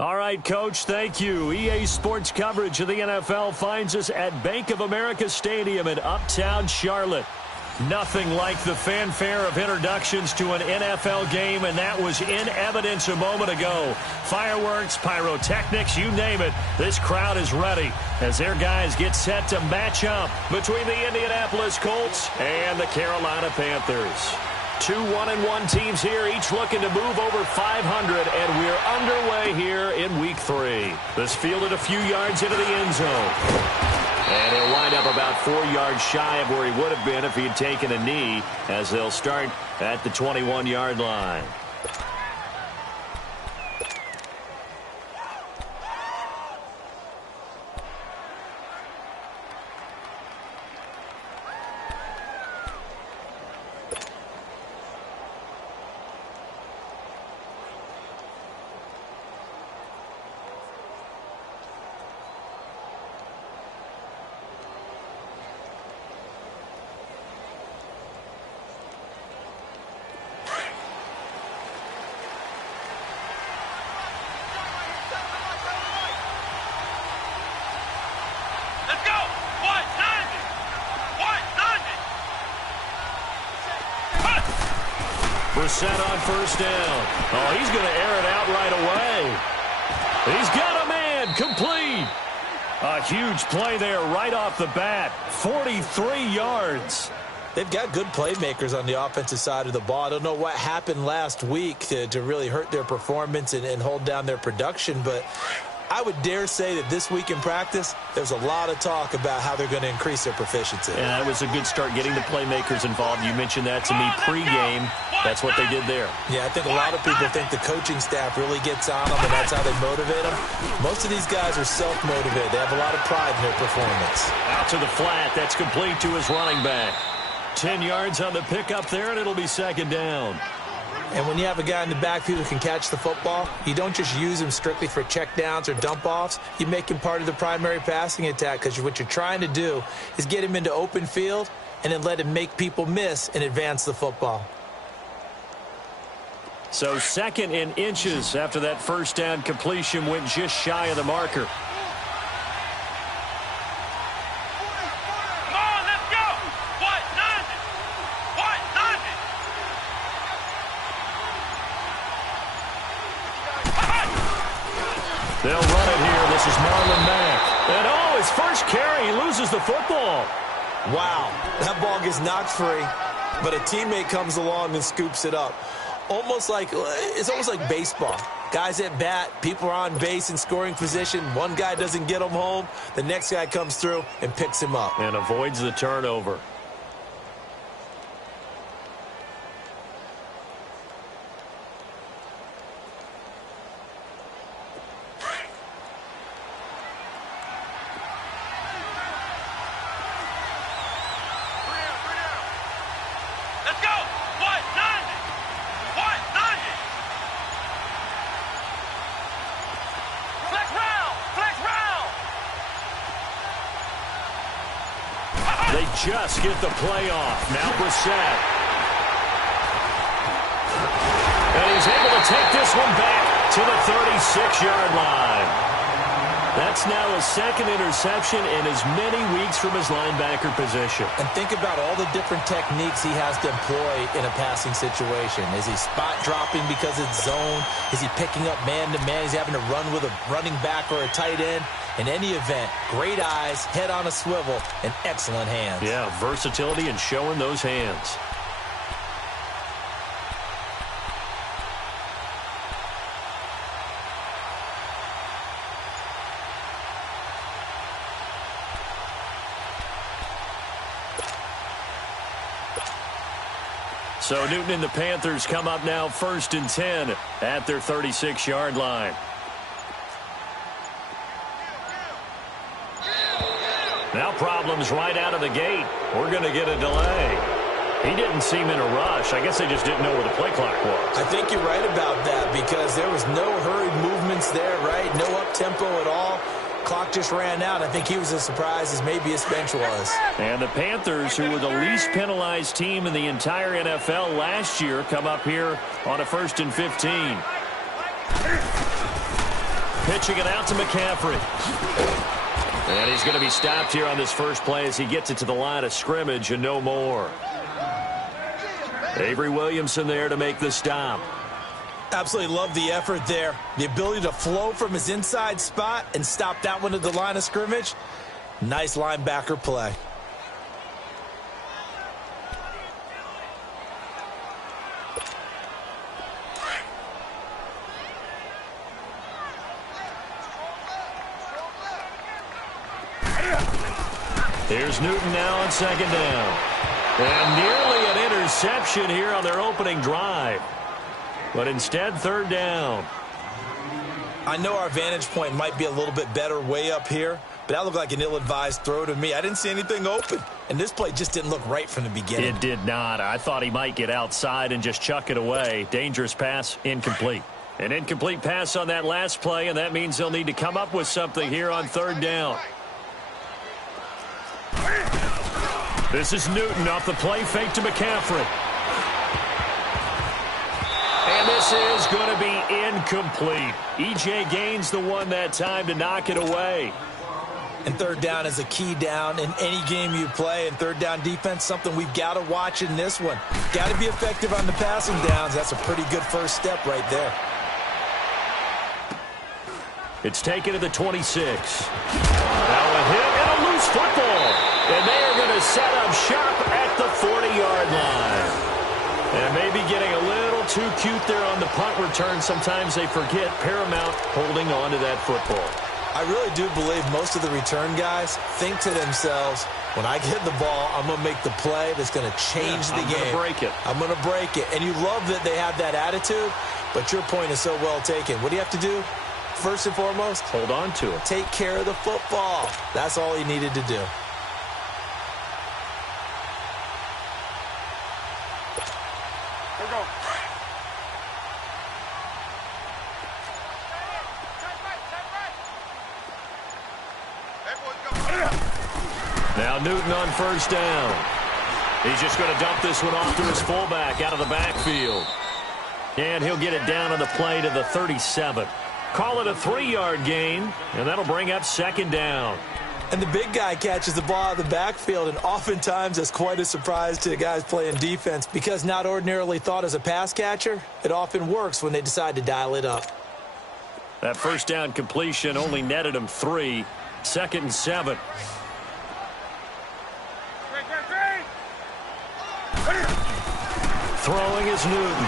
All right, Coach, thank you. EA Sports coverage of the NFL finds us at Bank of America Stadium in Uptown Charlotte. Nothing like the fanfare of introductions to an NFL game, and that was in evidence a moment ago. Fireworks, pyrotechnics, you name it. This crowd is ready as their guys get set to match up between the Indianapolis Colts and the Carolina Panthers. Two 1-1 teams here, each looking to move over 500, and we're underway here in Week 3. This fielded a few yards into the end zone. And he'll wind up about 4 yards shy of where he would have been if he had taken a knee, as they'll start at the 21-yard line. Set on first down. Oh, he's going to air it out right away. He's got a man complete. A huge play there right off the bat. 43 yards. They've got good playmakers on the offensive side of the ball. I don't know what happened last week to really hurt their performance and hold down their production, but I would dare say that this week in practice, there's a lot of talk about how they're going to increase their proficiency. And that was a good start getting the playmakers involved. You mentioned that to me pregame. That's what they did there. Yeah, I think a lot of people think the coaching staff really gets on them, and that's how they motivate them. Most of these guys are self-motivated. They have a lot of pride in their performance. Out to the flat. That's complete to his running back. 10 yards on the pickup there, and it'll be second down. And when you have a guy in the backfield who can catch the football, you don't just use him strictly for checkdowns or dump-offs. You make him part of the primary passing attack, because what you're trying to do is get him into open field and then let him make people miss and advance the football. So second in inches after that first down completion went just shy of the marker. They'll run it here. This is Marlon Mack. And oh, his first carry, he loses the football. Wow, that ball gets knocked free, but a teammate comes along and scoops it up. It's almost like baseball. Guys at bat, people are on base in scoring position. One guy doesn't get him home. The next guy comes through and picks him up. And avoids the turnover. They just get the play off. Now Brissett. And he's able to take this one back to the 36-yard line. That's now his second interception in as many weeks from his linebacker position. And think about all the different techniques he has to employ in a passing situation. Is he spot dropping because it's zone? Is he picking up man-to-man? He's having to run with a running back or a tight end? In any event, great eyes, head on a swivel, and excellent hands. Yeah, versatility and showing those hands. So Newton and the Panthers come up now 1st and 10 at their 36-yard line. Now problems right out of the gate. We're going to get a delay. He didn't seem in a rush. I guess they just didn't know where the play clock was. I think you're right about that because there was no hurried movements there, right? No up-tempo at all. Clock just ran out. I think he was as surprised as maybe his bench was. And the Panthers, who were the least penalized team in the entire NFL last year, come up here on a 1st and 15. pitching it out to McCaffrey. And he's going to be stopped here on this first play as he gets it to the line of scrimmage and no more. Avery Williamson there to make the stop. Absolutely love the effort there. The ability to flow from his inside spot and stop that one at the line of scrimmage. Nice linebacker play. Here's Newton now on second down. And nearly an interception here on their opening drive. But instead, third down. I know our vantage point might be a little bit better way up here, but that looked like an ill-advised throw to me. I didn't see anything open, and this play just didn't look right from the beginning. It did not. I thought he might get outside and just chuck it away. Dangerous pass, incomplete. An incomplete pass on that last play, and that means they'll need to come up with something here on third down. This is Newton off the play fake to McCaffrey. And this is going to be incomplete. E.J. Gaines the one that time to knock it away. And third down is a key down in any game you play. And third down defense, something we've got to watch in this one. Got to be effective on the passing downs. That's a pretty good first step right there. It's taken to the 26. Now a hit and a loose football. And they are going to set up shop at the 40-yard line. And maybe getting a little too cute there on the punt return. Sometimes they forget paramount holding on to that football. I really do believe most of the return guys think to themselves, when I get the ball, I'm going to make the play that's going to change the game. I'm going to break it. I'm going to break it. And you love that they have that attitude, but your point is so well taken. What do you have to do? First and foremost, hold on to it. Take care of the football. That's all he needed to do. Now Newton on first down. He's just going to dump this one off to his fullback out of the backfield. And he'll get it down on the play to the 37. Call it a 3-yard gain, and that'll bring up second down. And the big guy catches the ball out of the backfield, and oftentimes that's quite a surprise to the guys playing defense because not ordinarily thought as a pass catcher, it often works when they decide to dial it up. That first down completion only netted him 3. Second and 7. Throwing is Newton.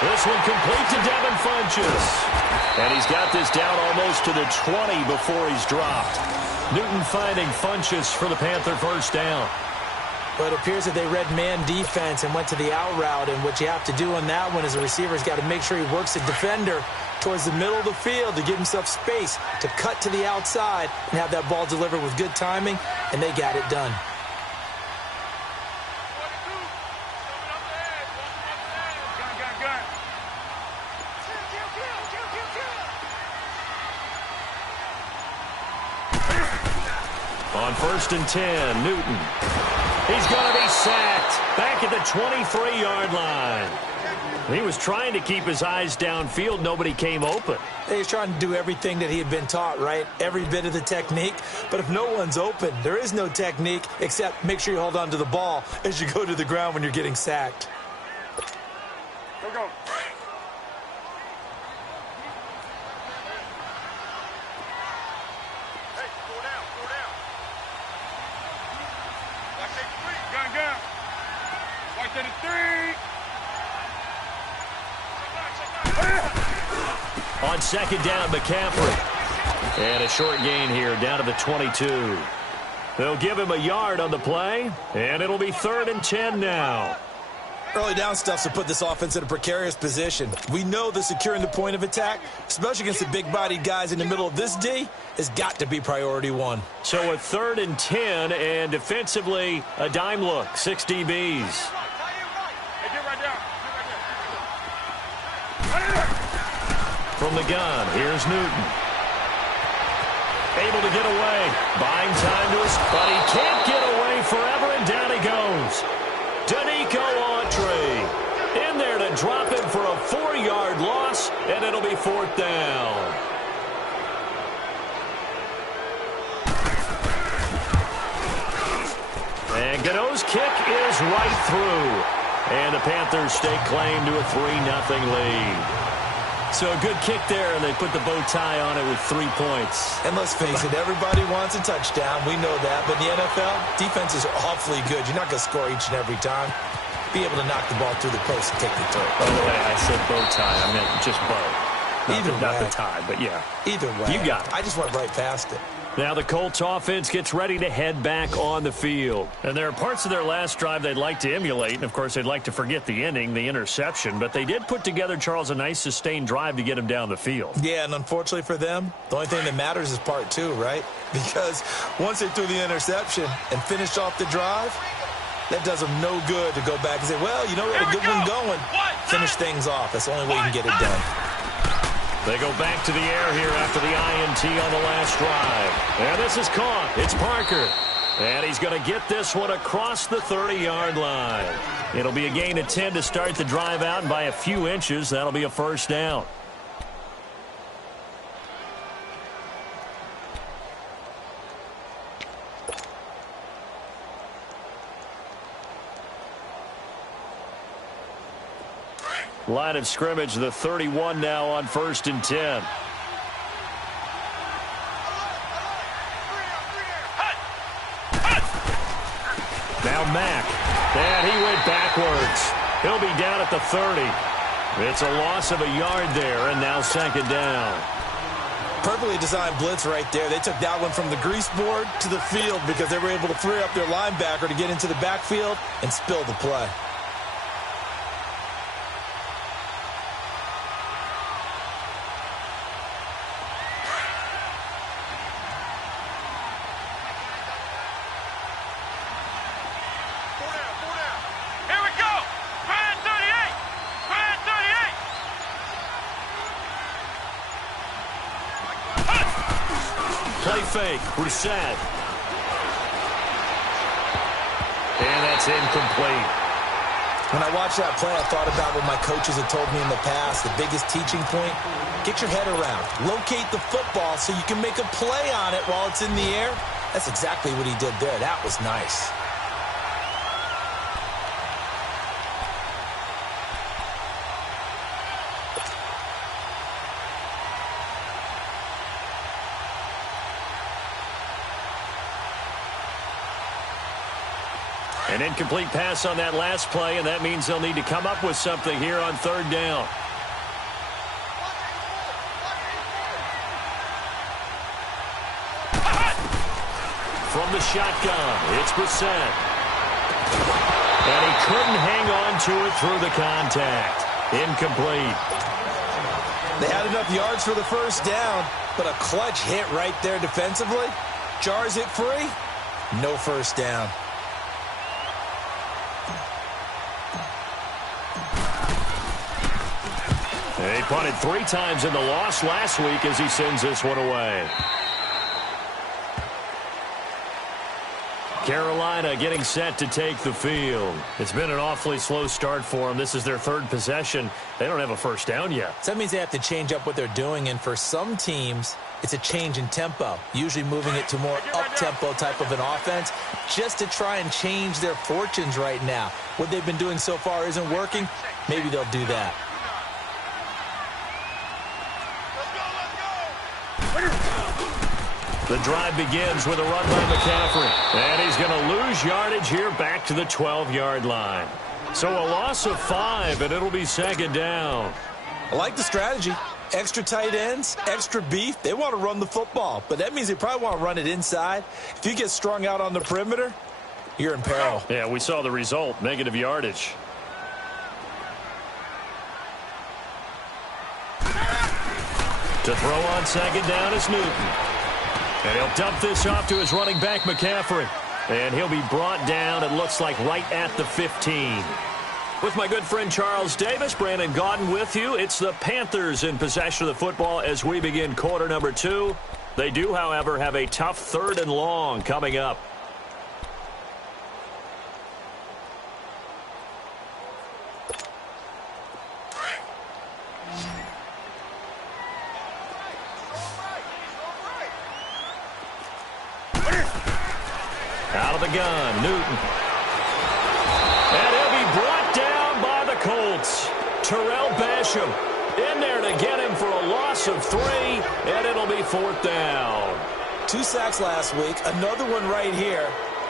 This one complete to Devin Funchess. And he's got this down almost to the 20 before he's dropped. Newton finding Funchess for the Panther first down. But it appears that they read man defense and went to the out route. And what you have to do on that one is a receiver's got to make sure he works the defender towards the middle of the field to give himself space to cut to the outside and have that ball delivered with good timing. And they got it done. On first and 10, Newton. He's going to be sacked back at the 23-yard line. He was trying to keep his eyes downfield. Nobody came open. He was trying to do everything that he had been taught, right? Every bit of the technique. But if no one's open, there is no technique except make sure you hold on to the ball as you go to the ground when you're getting sacked. Go. On second down, McCaffrey. And a short gain here down to the 22. They'll give him a yard on the play, and it'll be third and 10 now. Early down stuff to put this offense in a precarious position. We know that securing the point of attack, especially against the big-bodied guys in the middle of this D, has got to be priority one. So a third and 10, and defensively, a dime look, 6 DBs. From the gun, here's Newton. Able to get away. Buying time to us, but he can't get away forever, and down he goes. Danico Autry in there to drop him for a 4-yard loss, and it'll be 4th down. And Gano's kick is right through. And the Panthers stake claim to a 3-0 lead. So a good kick there, and they put the bow tie on it with 3 points. And let's face it, everybody wants a touchdown. We know that. But in the NFL, defenses are awfully good. You're not going to score each and every time. Be able to knock the ball through the post and take the throw. By the way, I said bow tie. I meant just bow. Not the tie, but yeah. Either way. You got it. I just went right past it. Now the Colts offense gets ready to head back on the field. And there are parts of their last drive they'd like to emulate. And, of course, they'd like to forget the inning, the interception. But they did put together, Charles, a nice sustained drive to get him down the field. Yeah, and unfortunately for them, the only thing that matters is part 2, right? Because once they threw the interception and finished off the drive, that does them no good to go back and say, well, you know what, a good one going. Finish things off. That's the only way you can get it done. They go back to the air here after the INT on the last drive. And this is caught. It's Parker. And he's going to get this one across the 30-yard line. It'll be a gain of 10 to start the drive out, and by a few inches, that'll be a 1st down. Line of scrimmage, the 31 now on 1st and 10. Now Mack. And he went backwards. He'll be down at the 30. It's a loss of a yard there, and now 2nd down. Perfectly designed blitz right there. They took that one from the grease board to the field because they were able to free up their linebacker to get into the backfield and spill the play. Play fake, Brissett. And that's incomplete. When I watched that play, I thought about what my coaches had told me in the past. The biggest teaching point, get your head around. Locate the football so you can make a play on it while it's in the air. That's exactly what he did there. That was nice. An incomplete pass on that last play, and that means they'll need to come up with something here on 3rd down. From the shotgun, it's Brissett. And he couldn't hang on to it through the contact. Incomplete. They had enough yards for the 1st down, but a clutch hit right there defensively. Jars it free. No 1st down. He punted 3 times in the loss last week as he sends this one away. Carolina getting set to take the field. It's been an awfully slow start for them. This is their 3rd possession. They don't have a 1st down yet. So that means they have to change up what they're doing, and for some teams, it's a change in tempo, usually moving it to more up-tempo type of an offense just to try and change their fortunes right now. What they've been doing so far isn't working. Maybe they'll do that. The drive begins with a run by McCaffrey. And he's going to lose yardage here back to the 12-yard line. So a loss of 5, and it'll be 2nd down. I like the strategy. Extra tight ends, extra beef. They want to run the football, but that means they probably want to run it inside. If you get strung out on the perimeter, you're in peril. Yeah, we saw the result, negative yardage. To throw on 2nd down is Newton. And he'll dump this off to his running back, McCaffrey. And he'll be brought down, it looks like, right at the 15. With my good friend Charles Davis, Brandon Gaudin with you. It's the Panthers in possession of the football as we begin quarter number 2. They do, however, have a tough 3rd and long coming up. Out of the gun, Newton. And he'll be brought down by the Colts. Terrell Basham in there to get him for a loss of 3, and it'll be 4th down. 2 sacks last week, another one right here.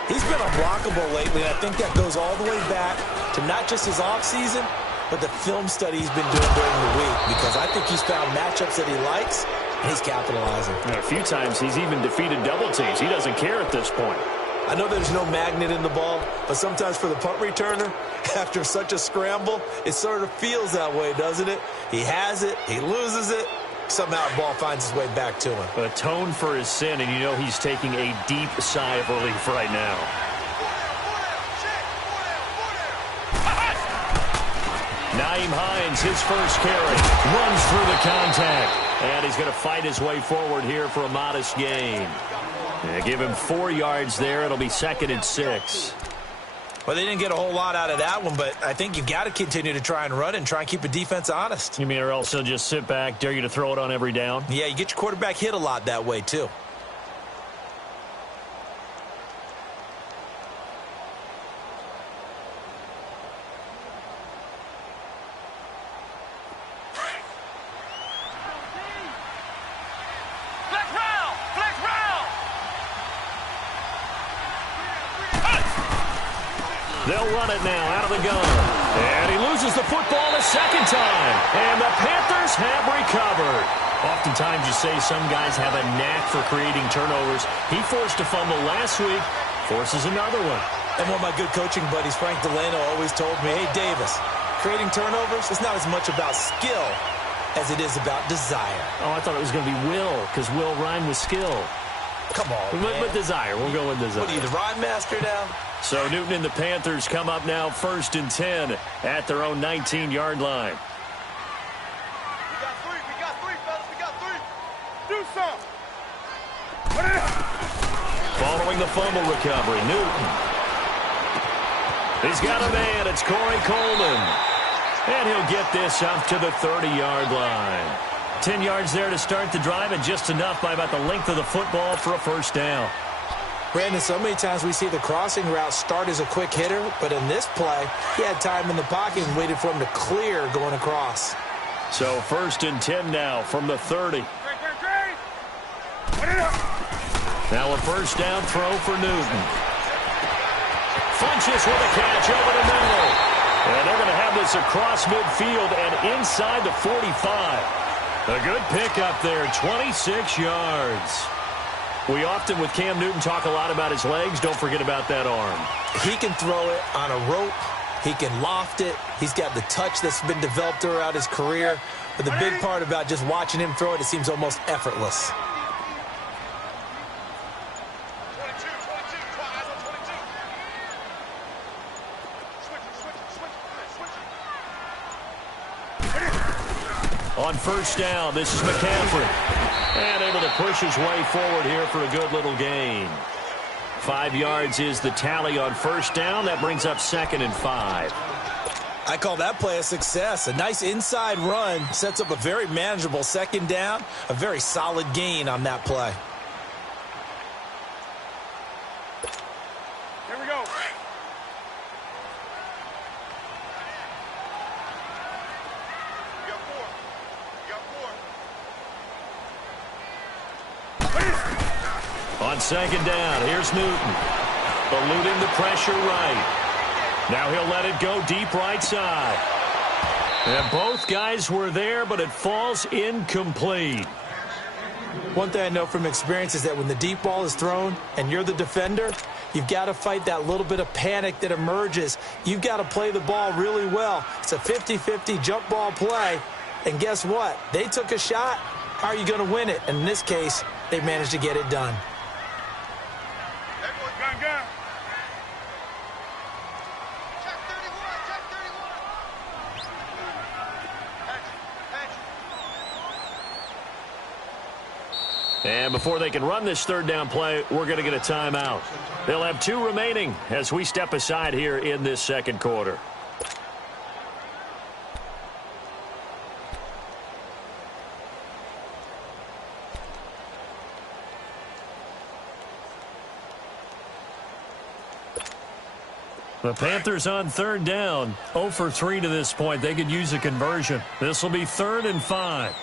He's been unblockable lately, and I think that goes all the way back to not just his offseason, but the film study he's been doing during the week, because I think he's found matchups that he likes, and he's capitalizing. And a few times he's even defeated double teams. He doesn't care at this point. I know there's no magnet in the ball, but sometimes for the punt returner, after such a scramble, it sort of feels that way, doesn't it? He has it, he loses it, somehow the ball finds its way back to him. Atone for his sin, and you know he's taking a deep sigh of relief right now. Nyheim Hines, his first carry, runs through the contact, and he's going to fight his way forward here for a modest gain. Give him 4 yards there. It'll be 2nd and 6. Well, they didn't get a whole lot out of that one, but I think you've got to continue to try and run and try and keep the defense honest. You mean or else they'll just sit back, dare you to throw it on every down? Yeah, you get your quarterback hit a lot that way, too. They'll run it now out of the gun. And he loses the football a second time. And the Panthers have recovered. Oftentimes you say some guys have a knack for creating turnovers. He forced a fumble last week, forces another one. And one of my good coaching buddies, Frank Delano, always told me, hey, Davis, creating turnovers is not as much about skill as it is about desire. Oh, I thought it was going to be will, because will rhyme with skill. Come on, man. But desire. We'll go with desire. What are you, the rhyme master now? So Newton and the Panthers come up now 1st and 10 at their own 19-yard line. We got 3, fellas. We got 3. Do something. Following the fumble recovery, Newton. He's got a man. It's Corey Coleman. And he'll get this up to the 30-yard line. 10 yards there to start the drive, and just enough by about the length of the football for a 1st down. Brandon, so many times we see the crossing route start as a quick hitter, but in this play, he had time in the pocket and waited for him to clear going across. So 1st and 10 now from the 30. Now a 1st down throw for Newton. Funches with a catch over the middle. And they're going to have this across midfield and inside the 45. A good pickup there, 26 yards. We often, with Cam Newton, talk a lot about his legs. Don't forget about that arm. He can throw it on a rope. He can loft it. He's got the touch that's been developed throughout his career. But the big part about just watching him throw it, it seems almost effortless. On 1st down, this is McCaffrey. And able to push his way forward here for a good little gain. 5 yards is the tally on 1st down. That brings up 2nd and 5. I call that play a success. A nice inside run sets up a very manageable 2nd down. A very solid gain on that play. Here we go. On 2nd down, here's Newton. Eluding the pressure right. Now he'll let it go deep right side. And both guys were there, but it falls incomplete. One thing I know from experience is that when the deep ball is thrown and you're the defender, you've got to fight that little bit of panic that emerges. You've got to play the ball really well. It's a 50-50 jump ball play. And guess what? They took a shot. How are you going to win it? And in this case, they managed to get it done. Gun. And before they can run this 3rd down play, we're going to get a timeout. They'll have 2 remaining as we step aside here in this 2nd quarter. The Panthers on third down, 0 for 3 to this point. They could use a conversion. This will be 3rd and 5.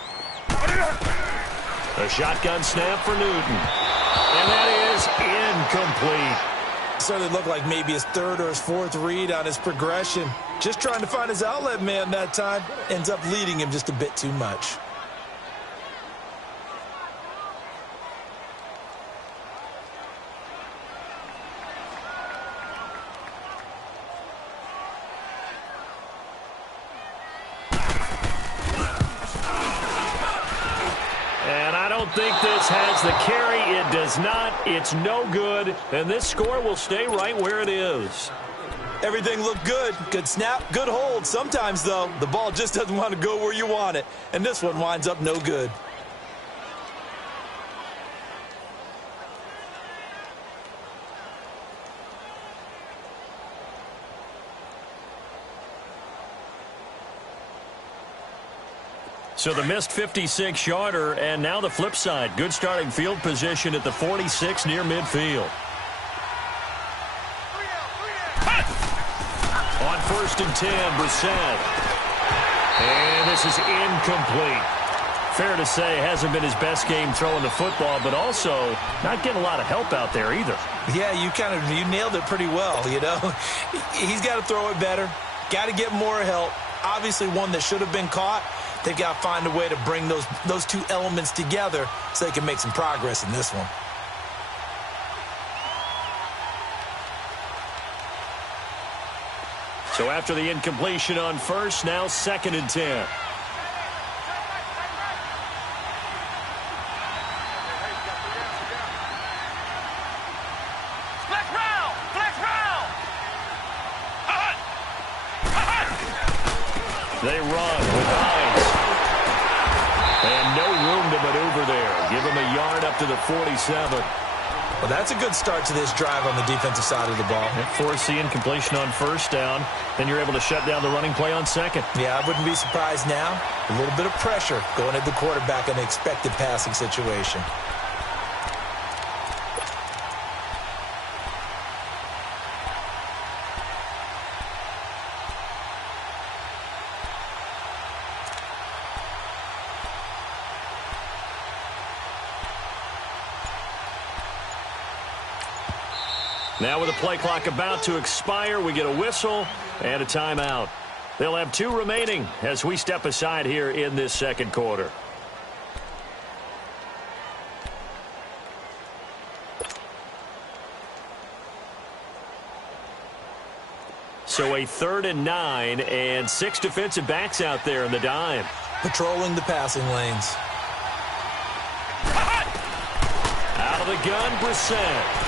A shotgun snap for Newton. And that is incomplete. Certainly looked like maybe his 3rd or his 4th read on his progression. Just trying to find his outlet man that time. Ends up leading him just a bit too much. I don't think this has the carry. It does not. It's no good. And this score will stay right where it is. Everything looked good. Good snap, good hold. Sometimes, though, the ball just doesn't want to go where you want it. And this one winds up no good. So the missed 56-yarder, and now the flip side. Good starting field position at the 46 near midfield. On 1st and 10, Brissett. And this is incomplete. Fair to say, hasn't been his best game throwing the football, but also not getting a lot of help out there either. Yeah, you nailed it pretty well, you know. He's got to throw it better. Got to get more help. Obviously one that should have been caught. They've got to find a way to bring those two elements together so they can make some progress in this one. So after the incompletion on 1st, now 2nd and 10. They run with Hines. And no room to maneuver there. Give him a yard up to the 47. Well, that's a good start to this drive on the defensive side of the ball. Force the incompletion on 1st down. Then you're able to shut down the running play on 2nd. Yeah, I wouldn't be surprised now. A little bit of pressure going at the quarterback in an expected passing situation. Now with the play clock about to expire, we get a whistle and a timeout. They'll have 2 remaining as we step aside here in this 2nd quarter. So a 3rd and 9 and 6 defensive backs out there in the dime. Patrolling the passing lanes. Out of the gun, Brissett.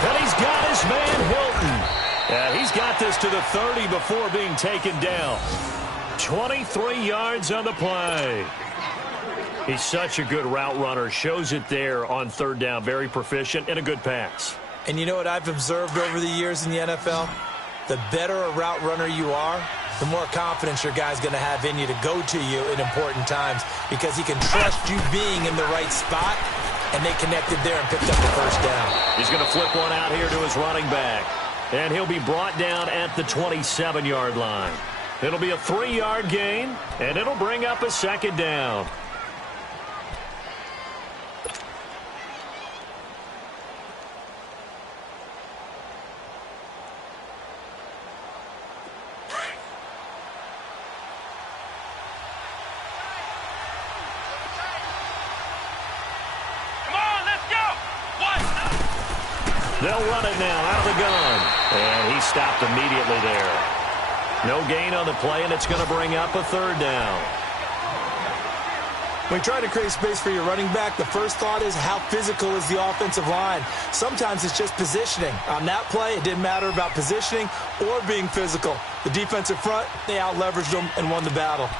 And he's got his man, Hilton. And he's got this to the 30 before being taken down. 23 yards on the play. He's such a good route runner. Shows it there on 3rd down. Very proficient and a good pass. And you know what I've observed over the years in the NFL? The better a route runner you are, the more confidence your guy's going to have in you to go to you in important times because he can trust you being in the right spot. And they connected there and picked up the 1st down. He's going to flip one out here to his running back. And he'll be brought down at the 27-yard line. It'll be a 3-yard gain, and it'll bring up a 2nd down. They'll run it now out of the gun. And he stopped immediately there. No gain on the play, and it's going to bring up a 3rd down. When you try to create space for your running back, the first thought is how physical is the offensive line. Sometimes it's just positioning. On that play, it didn't matter about positioning or being physical. The defensive front, they out-leveraged them and won the battle.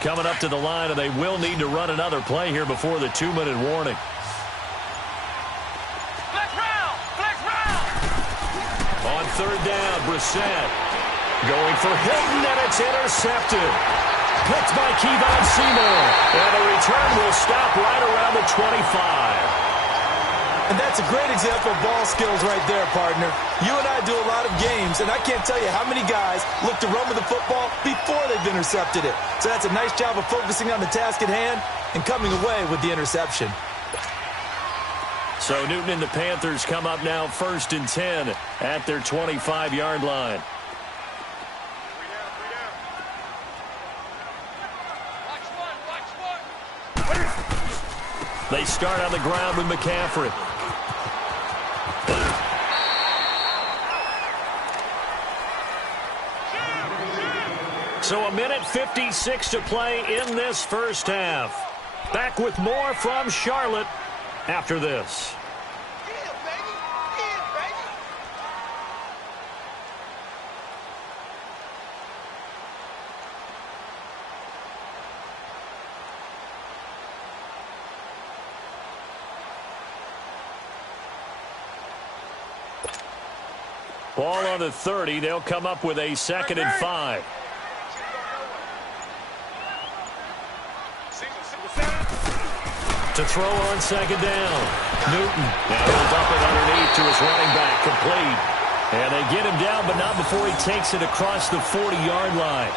Coming up to the line, and they will need to run another play here before the 2-minute warning. Flex round! Flex round! On 3rd down, Brissett going for Hilton, and it's intercepted. picked by Kevon Seymour. And the return will stop right around the 25. And that's a great example of ball skills right there, partner. You and I do a lot of games, and I can't tell you how many guys look to run with the football before they've intercepted it. So that's a nice job of focusing on the task at hand and coming away with the interception. So Newton and the Panthers come up now 1st and 10 at their 25-yard line. They start on the ground with McCaffrey. So a minute 56 to play in this first half. Back with more from Charlotte after this. Ball on the 30. They'll come up with a 2nd and 5. To throw on 2nd down. Newton. Now he'll dump it underneath to his running back. Complete. And they get him down, but not before he takes it across the 40-yard line.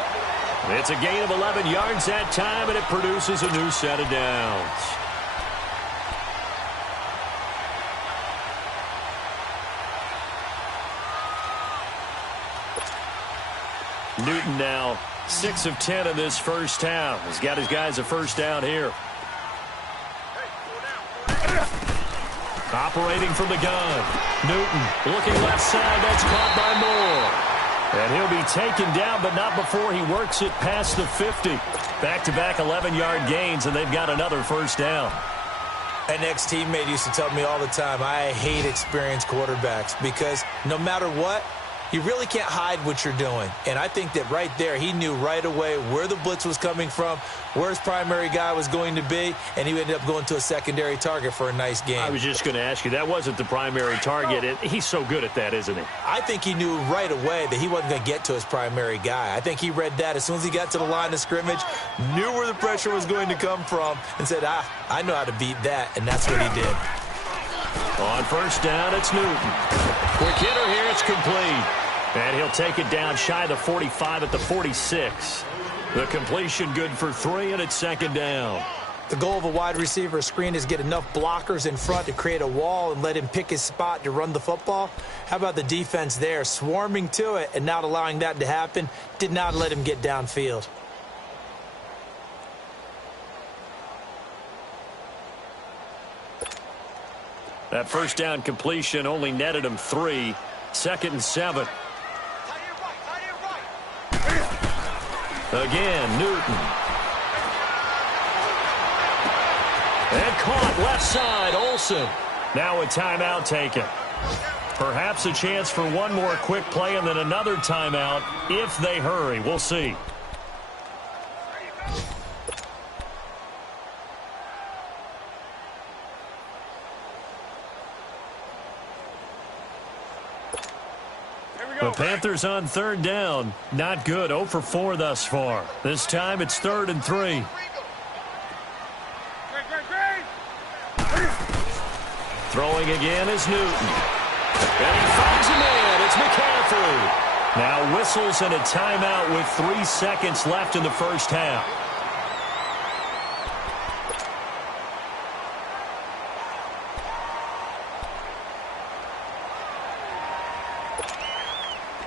It's a gain of 11 yards that time, and it produces a new set of downs. Newton now 6 of 10 in this first half. He's got his guys a first down here. Operating from the gun. Newton looking left side. That's caught by Moore. And he'll be taken down, but not before he works it past the 50. Back-to-back 11-yard gains, and they've got another first down. An ex-teammate used to tell me all the time, I hate experienced quarterbacks because no matter what, you really can't hide what you're doing. And I think that right there, he knew right away where the blitz was coming from, where his primary guy was going to be, and he ended up going to a secondary target for a nice game. I was just going to ask you, that wasn't the primary target. He's so good at that, isn't he? I think he knew right away that he wasn't going to get to his primary guy. I think he read that as soon as he got to the line of scrimmage, knew where the pressure was going to come from, and said, I know how to beat that, and that's what he did. On first down, it's Newton. Quick hitter here, it's complete. And he'll take it down shy of the 45 at the 46. The completion good for 3, and it's 2nd down. The goal of a wide receiver screen is get enough blockers in front to create a wall and let him pick his spot to run the football. How about the defense there, swarming to it and not allowing that to happen? Did not let him get downfield. That first down completion only netted him 3. 2nd and 7. Again, Newton. And caught left side, Olsen. Now a timeout taken. Perhaps a chance for one more quick play and then another timeout if they hurry. We'll see. The Panthers on 3rd down. Not good. 0 for 4 thus far. This time it's 3rd and 3. Throwing again is Newton. And he finds a man. It's McCaffrey. Now whistles and a timeout with 3 seconds left in the first half.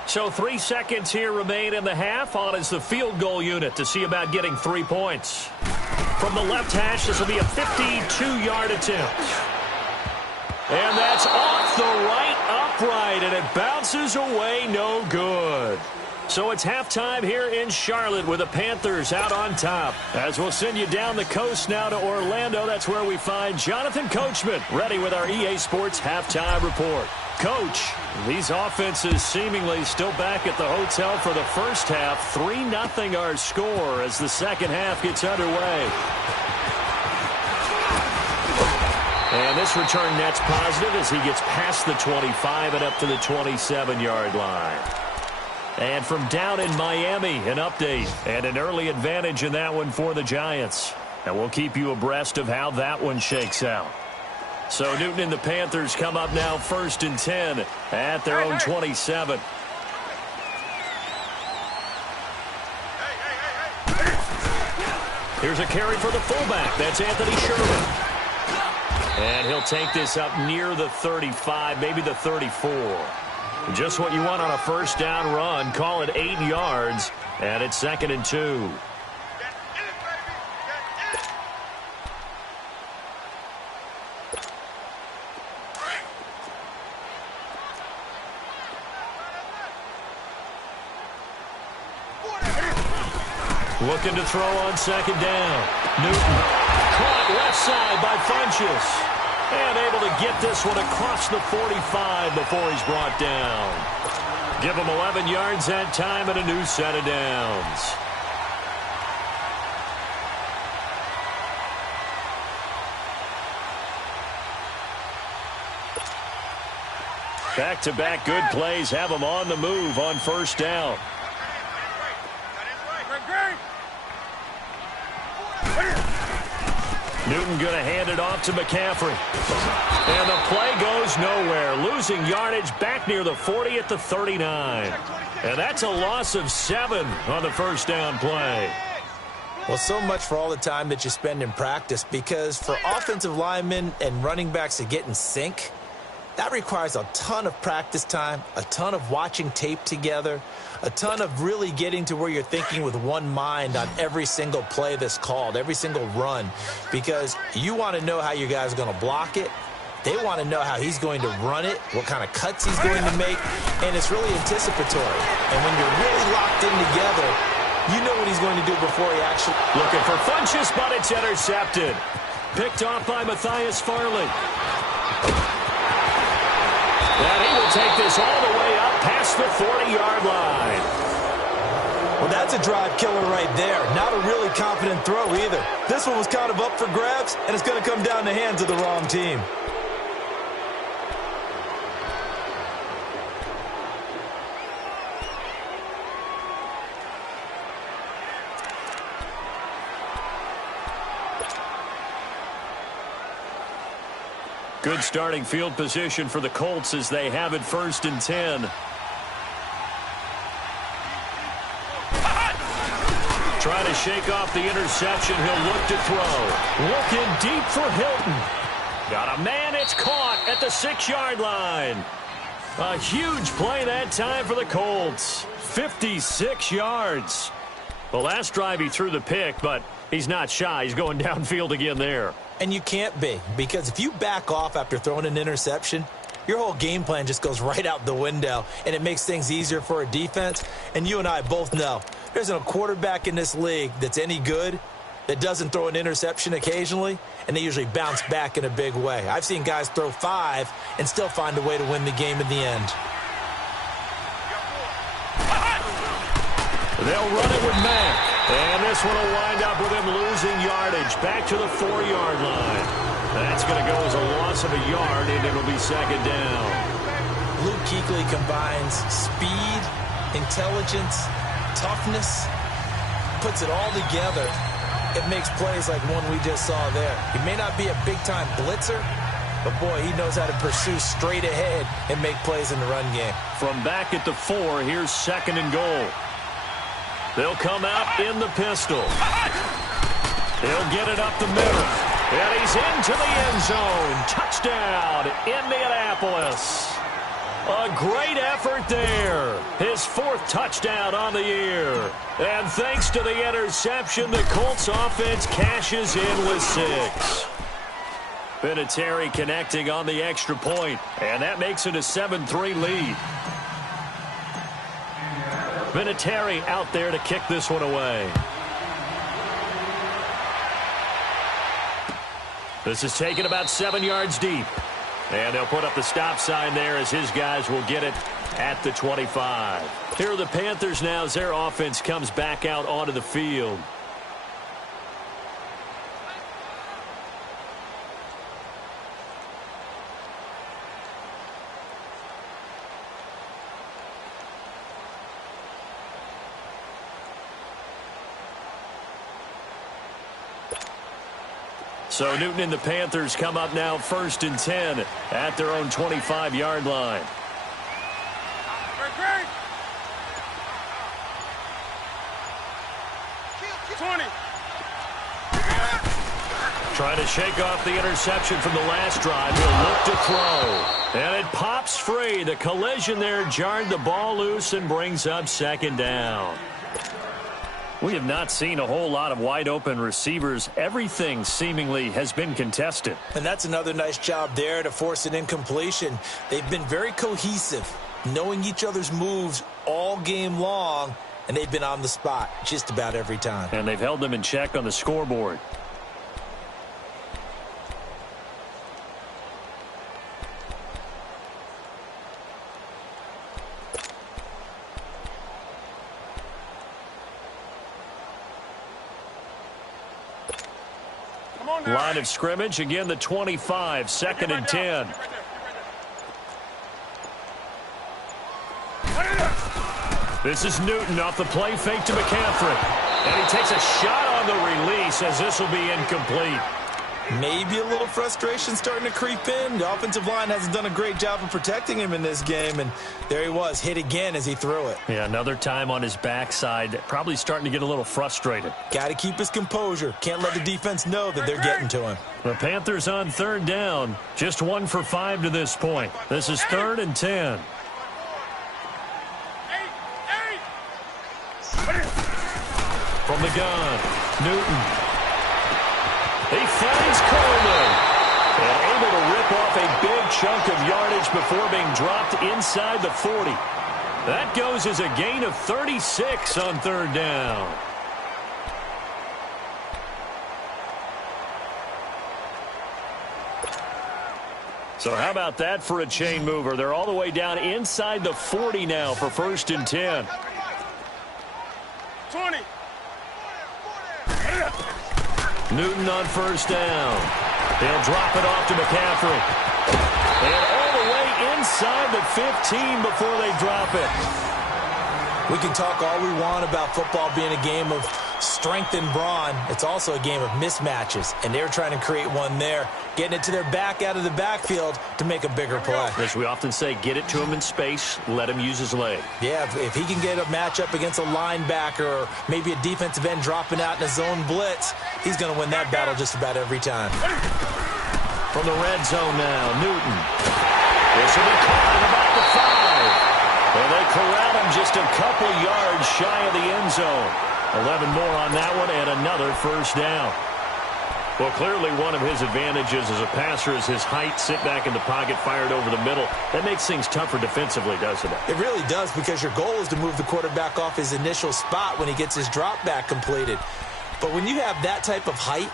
So 3 seconds here remain in the half. On is the field goal unit to see about getting 3 points. From the left hash, this will be a 52-yard attempt. And that's off the right upright, and it bounces away no good. So it's halftime here in Charlotte with the Panthers out on top. As we'll send you down the coast now to Orlando, that's where we find Jonathan Coachman ready with our EA Sports halftime report. Coach, these offenses seemingly still back at the hotel for the first half. 3-0 our score as the second half gets underway. And this return net's positive as he gets past the 25 and up to the 27-yard line. And from down in Miami, an update and an early advantage in that one for the Giants. And we'll keep you abreast of how that one shakes out. So Newton and the Panthers come up now 1st and 10 at their own 27. Here's a carry for the fullback. That's Anthony Sherman. And he'll take this up near the 35, maybe the 34. Just what you want on a first down run. Call it 8 yards, and it's 2nd and 2. Looking to throw on 2nd down. Newton caught left side by Funchess. And able to get this one across the 45 before he's brought down. Give him 11 yards that time and a new set of downs. Back-to-back good plays have him on the move on first down. Newton going to hand it off to McCaffrey. And the play goes nowhere. Losing yardage back near the 40 at the 39. And that's a loss of 7 on the first down play. Well, so much for all the time that you spend in practice, because for offensive linemen and running backs to get in sync, that requires a ton of practice time, a ton of watching tape together, a ton of really getting to where you're thinking with one mind on every single play that's called, every single run, because you want to know how your guy's going to block it. They want to know how he's going to run it, what kind of cuts he's going to make, and it's really anticipatory. And when you're really locked in together, you know what he's going to do before he actually... Looking for Funchess, but it's intercepted. Picked off by Matthias Farley. And he will take this all the way up past the 40-yard line. Well, that's a drive killer right there. Not a really confident throw either. This one was kind of up for grabs, and it's going to come down the hands of the wrong team. Good starting field position for the Colts as they have it 1st and 10. Trying to shake off the interception. He'll look to throw. Looking deep for Hilton. Got a man. It's caught at the 6-yard line. A huge play that time for the Colts. 56 yards. The last drive he threw the pick, but he's not shy. He's going downfield again there. And you can't be, because if you back off after throwing an interception, your whole game plan just goes right out the window, and it makes things easier for a defense. And you and I both know there's no quarterback in this league that's any good that doesn't throw an interception occasionally, and they usually bounce back in a big way. I've seen guys throw 5 and still find a way to win the game in the end. They'll run it with Mack. And this one will wind up with him losing yardage back to the 4-yard line. That's going to go as a loss of a yard, and it'll be 2nd down. Luke Kuechly combines speed, intelligence, toughness, puts it all together. It makes plays like one we just saw there. He may not be a big-time blitzer, but, boy, he knows how to pursue straight ahead and make plays in the run game. From back at the 4, here's 2nd and goal. They'll come out in the pistol. He'll get it up the middle. And he's into the end zone. Touchdown, Indianapolis. A great effort there. His 4th touchdown on the year. And thanks to the interception, the Colts offense cashes in with 6. Vinatieri connecting on the extra point. And that makes it a 7-3 lead. Vinatieri out there to kick this one away. This is taken about 7 yards deep. And they'll put up the stop sign there as his guys will get it at the 25. Here are the Panthers now as their offense comes back out onto the field. So Newton and the Panthers come up now 1st and 10 at their own 25-yard line. 20. Trying to shake off the interception from the last drive. He'll look to throw. And it pops free. The collision there jarred the ball loose and brings up 2nd down. We have not seen a whole lot of wide-open receivers. Everything seemingly has been contested. And that's another nice job there to force an incompletion. They've been very cohesive, knowing each other's moves all game long, and they've been on the spot just about every time. And they've held them in check on the scoreboard. Line of scrimmage, again the 25, 2nd and 10. This is Newton off the play fake to McCaffrey. And he takes a shot on the release as this will be incomplete. Maybe a little frustration starting to creep in. The offensive line hasn't done a great job of protecting him in this game, and there he was, hit again as he threw it. Yeah, another time on his backside, probably starting to get a little frustrated. Got to keep his composure. Can't let the defense know that they're getting to him. The Panthers on 3rd down, just 1 for 5 to this point. This is 3rd and 10. From the gun, Newton. He finds Coleman. And able to rip off a big chunk of yardage before being dropped inside the 40. That goes as a gain of 36 on 3rd down. So how about that for a chain mover? They're all the way down inside the 40 now for 1st and 10. 20. Newton on 1st down. They'll drop it off to McCaffrey. And all the way inside the 15 before they drop it. We can talk all we want about football being a game of strength and brawn. It's also a game of mismatches, and they're trying to create one there, getting it to their back out of the backfield to make a bigger play. As we often say, get it to him in space, let him use his leg. Yeah, if he can get a matchup against a linebacker or maybe a defensive end dropping out in a zone blitz, he's going to win that battle just about every time. From the red zone now, Newton. This will be caught at about the 5. And they corral him just a couple yards shy of the end zone. 11 more on that one and another 1st down. Well, clearly one of his advantages as a passer is his height, sit back in the pocket, fired over the middle. That makes things tougher defensively, doesn't it? It really does, because your goal is to move the quarterback off his initial spot when he gets his drop back completed. But when you have that type of height,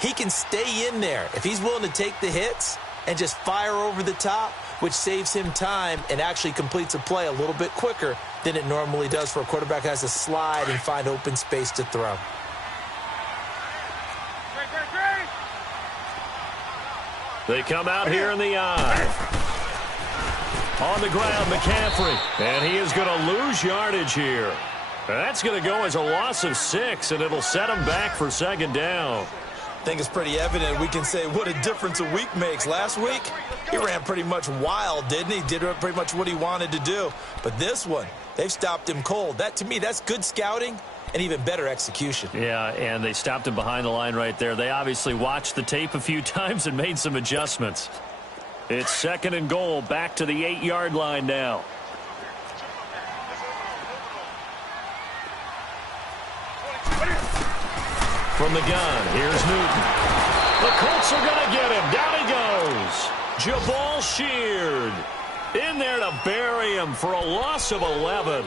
he can stay in there if he's willing to take the hits and just fire over the top, which saves him time and actually completes a play a little bit quicker than it normally does for a quarterback who has to slide and find open space to throw. They come out here in the eye. On the ground, McCaffrey. And he is going to lose yardage here. That's going to go as a loss of 6, and it'll set him back for 2nd down. I think it's pretty evident. We can say what a difference a week makes. Last week, he ran pretty much wild, didn't he? Did pretty much what he wanted to do. But this one, they've stopped him cold. That, to me, that's good scouting and even better execution. Yeah, and they stopped him behind the line right there. They obviously watched the tape a few times and made some adjustments. It's 2nd and goal, back to the 8-yard line now. From the gun, here's Newton. The Colts are going to get him. Down he goes. Jabal Sheard in there to bury him for a loss of 11.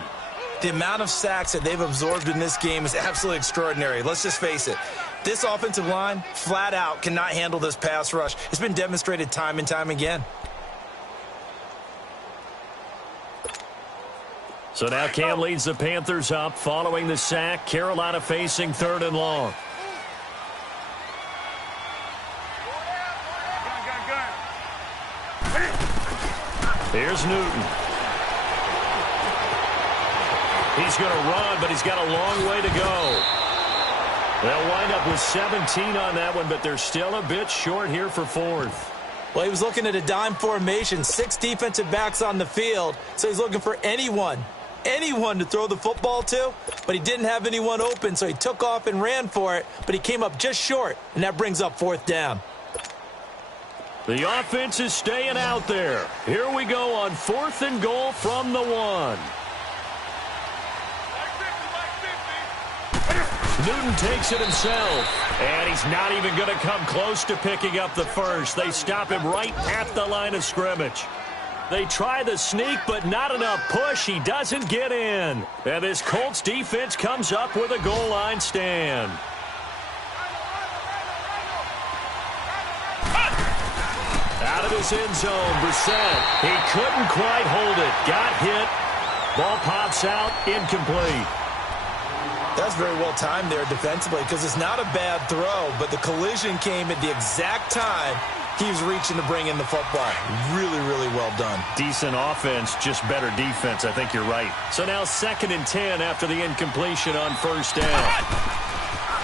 The amount of sacks that they've absorbed in this game is absolutely extraordinary. Let's just face it. This offensive line, flat out, cannot handle this pass rush. It's been demonstrated time and time again. So now Cam leads the Panthers up following the sack. Carolina facing 3rd and long. Here's Newton. He's going to run, but he's got a long way to go. They'll wind up with 17 on that one, but they're still a bit short here for fourth. Well, he was looking at a dime formation, 6 defensive backs on the field, so he's looking for anyone to throw the football to, but he didn't have anyone open, so he took off and ran for it, but he came up just short, and that brings up fourth down. The offense is staying out there. Here we go on 4th and goal from the 1. Newton takes it himself, and he's not even going to come close to picking up the first. They stop him right at the line of scrimmage. They try the sneak, but not enough push. He doesn't get in. And this Colts defense comes up with a goal line stand. Out of his end zone, Brissett. He couldn't quite hold it. Got hit. Ball pops out, incomplete. That's very well timed there defensively because it's not a bad throw, but the collision came at the exact time he was reaching to bring in the football. Really, really well done. Decent offense, just better defense. I think you're right. So now 2nd and 10 after the incompletion on first down.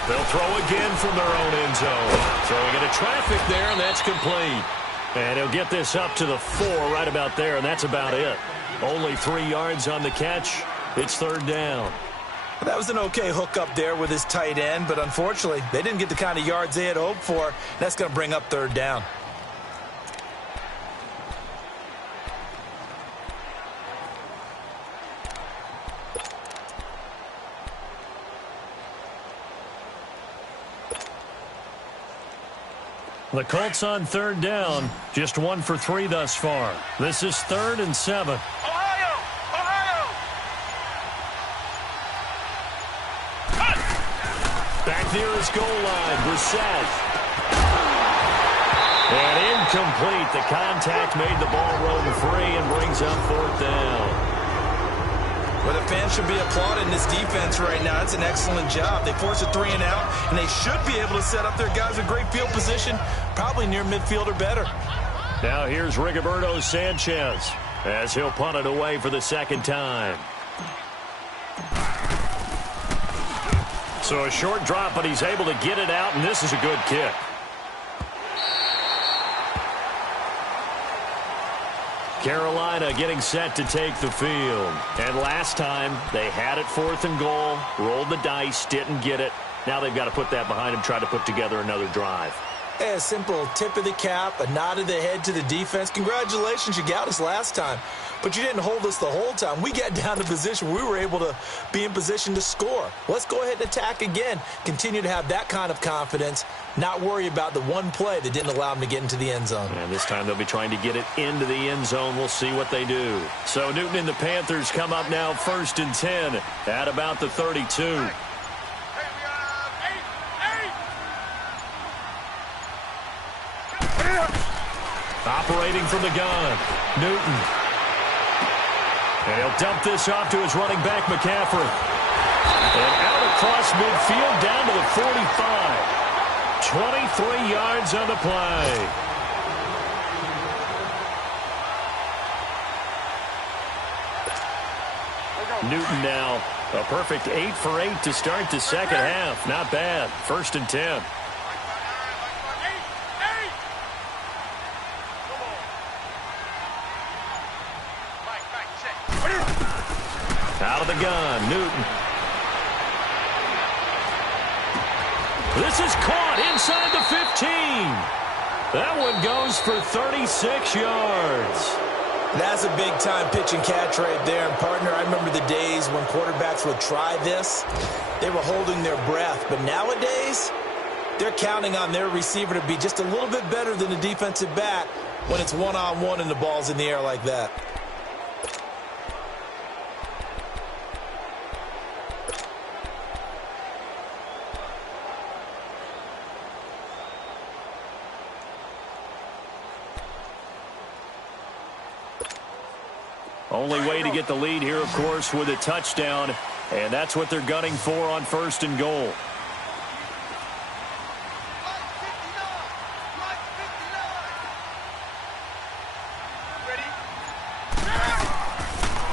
They'll throw again from their own end zone. Throwing into traffic there, and that's complete. And he'll get this up to the 4 right about there, and that's about it. Only 3 yards on the catch. It's 3rd down. That was an okay hookup there with his tight end, but unfortunately, they didn't get the kind of yards they had hoped for. That's going to bring up 3rd down. The Colts on 3rd down, just 1 for 3 thus far. This is 3rd and 7. Back near his goal line, Brissett. And incomplete. The contact made the ball roam free and brings up 4th down. Well, the fans should be applauding this defense right now. It's an excellent job. They force a 3 and out, and they should be able to set up their guys in great field position, probably near midfield or better. Now here's Rigoberto Sanchez as he'll punt it away for the 2nd time. So a short drop, but he's able to get it out, and this is a good kick. Carolina getting set to take the field. And last time, they had it 4th and goal, rolled the dice, didn't get it. Now they've got to put that behind them, try to put together another drive. Hey, a simple tip of the cap, a nod of the head to the defense. Congratulations, you got us last time. But you didn't hold us the whole time. We got down to position where we were able to be in position to score. Let's go ahead and attack again. Continue to have that kind of confidence, not worry about the one play that didn't allow them to get into the end zone. And this time they'll be trying to get it into the end zone. We'll see what they do. So Newton and the Panthers come up now 1st and 10 at about the 32. Operating from the gun, Newton. And he'll dump this off to his running back, McCaffrey. And out across midfield down to the 45. 23 yards on the play. Newton now a perfect 8 for 8 to start the second half. Not bad. 1st and 10. Out of the gun, Newton. This is caught inside the 15. That one goes for 36 yards. That's a big-time pitch and catch right there. And, partner, I remember the days when quarterbacks would try this. They were holding their breath. But nowadays, they're counting on their receiver to be just a little bit better than the defensive back when it's one-on-one and the ball's in the air like that. Only way to get the lead here, of course, with a touchdown, and that's what they're gunning for on 1st and goal.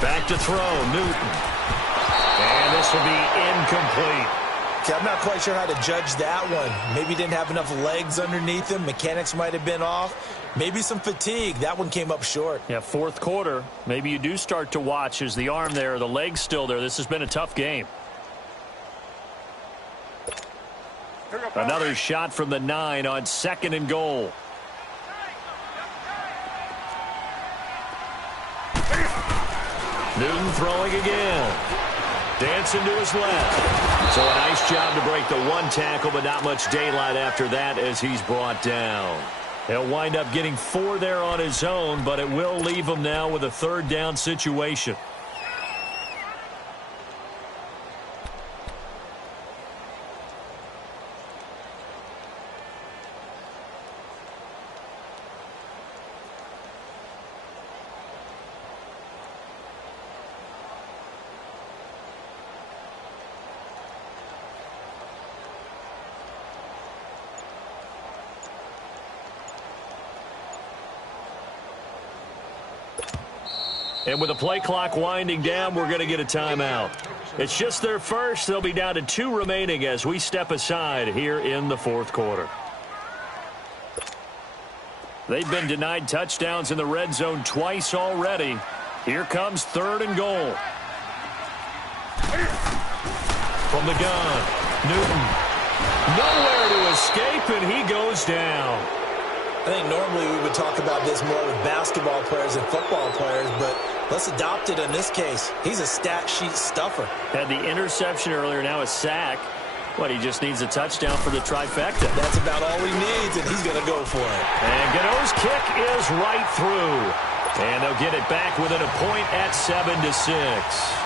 Back to throw, Newton. And this will be incomplete. Okay, I'm not quite sure how to judge that one. Maybe he didn't have enough legs underneath him. Mechanics might have been off. Maybe some fatigue. That one came up short. Yeah, fourth quarter. Maybe you do start to watch as the arm there, the leg's still there. This has been a tough game. Another shot from the 9 on 2nd and goal. Newton throwing again. Dancing to his left. So a nice job to break the one tackle, but not much daylight after that as he's brought down. He'll wind up getting 4 there on his own, but it will leave him now with a 3rd down situation. And with the play clock winding down, we're going to get a timeout. It's just their first. They'll be down to 2 remaining as we step aside here in the 4th quarter. They've been denied touchdowns in the red zone twice already. Here comes 3rd and goal. From the gun, Newton. Nowhere to escape, and he goes down. I think normally we would talk about this more with basketball players and football players, but let's adopt it in this case. He's a stat sheet stuffer. Had the interception earlier, now a sack. What, he just needs a touchdown for the trifecta. That's about all he needs, and he's going to go for it. And Gano's kick is right through. And they'll get it back within a point at 7-6.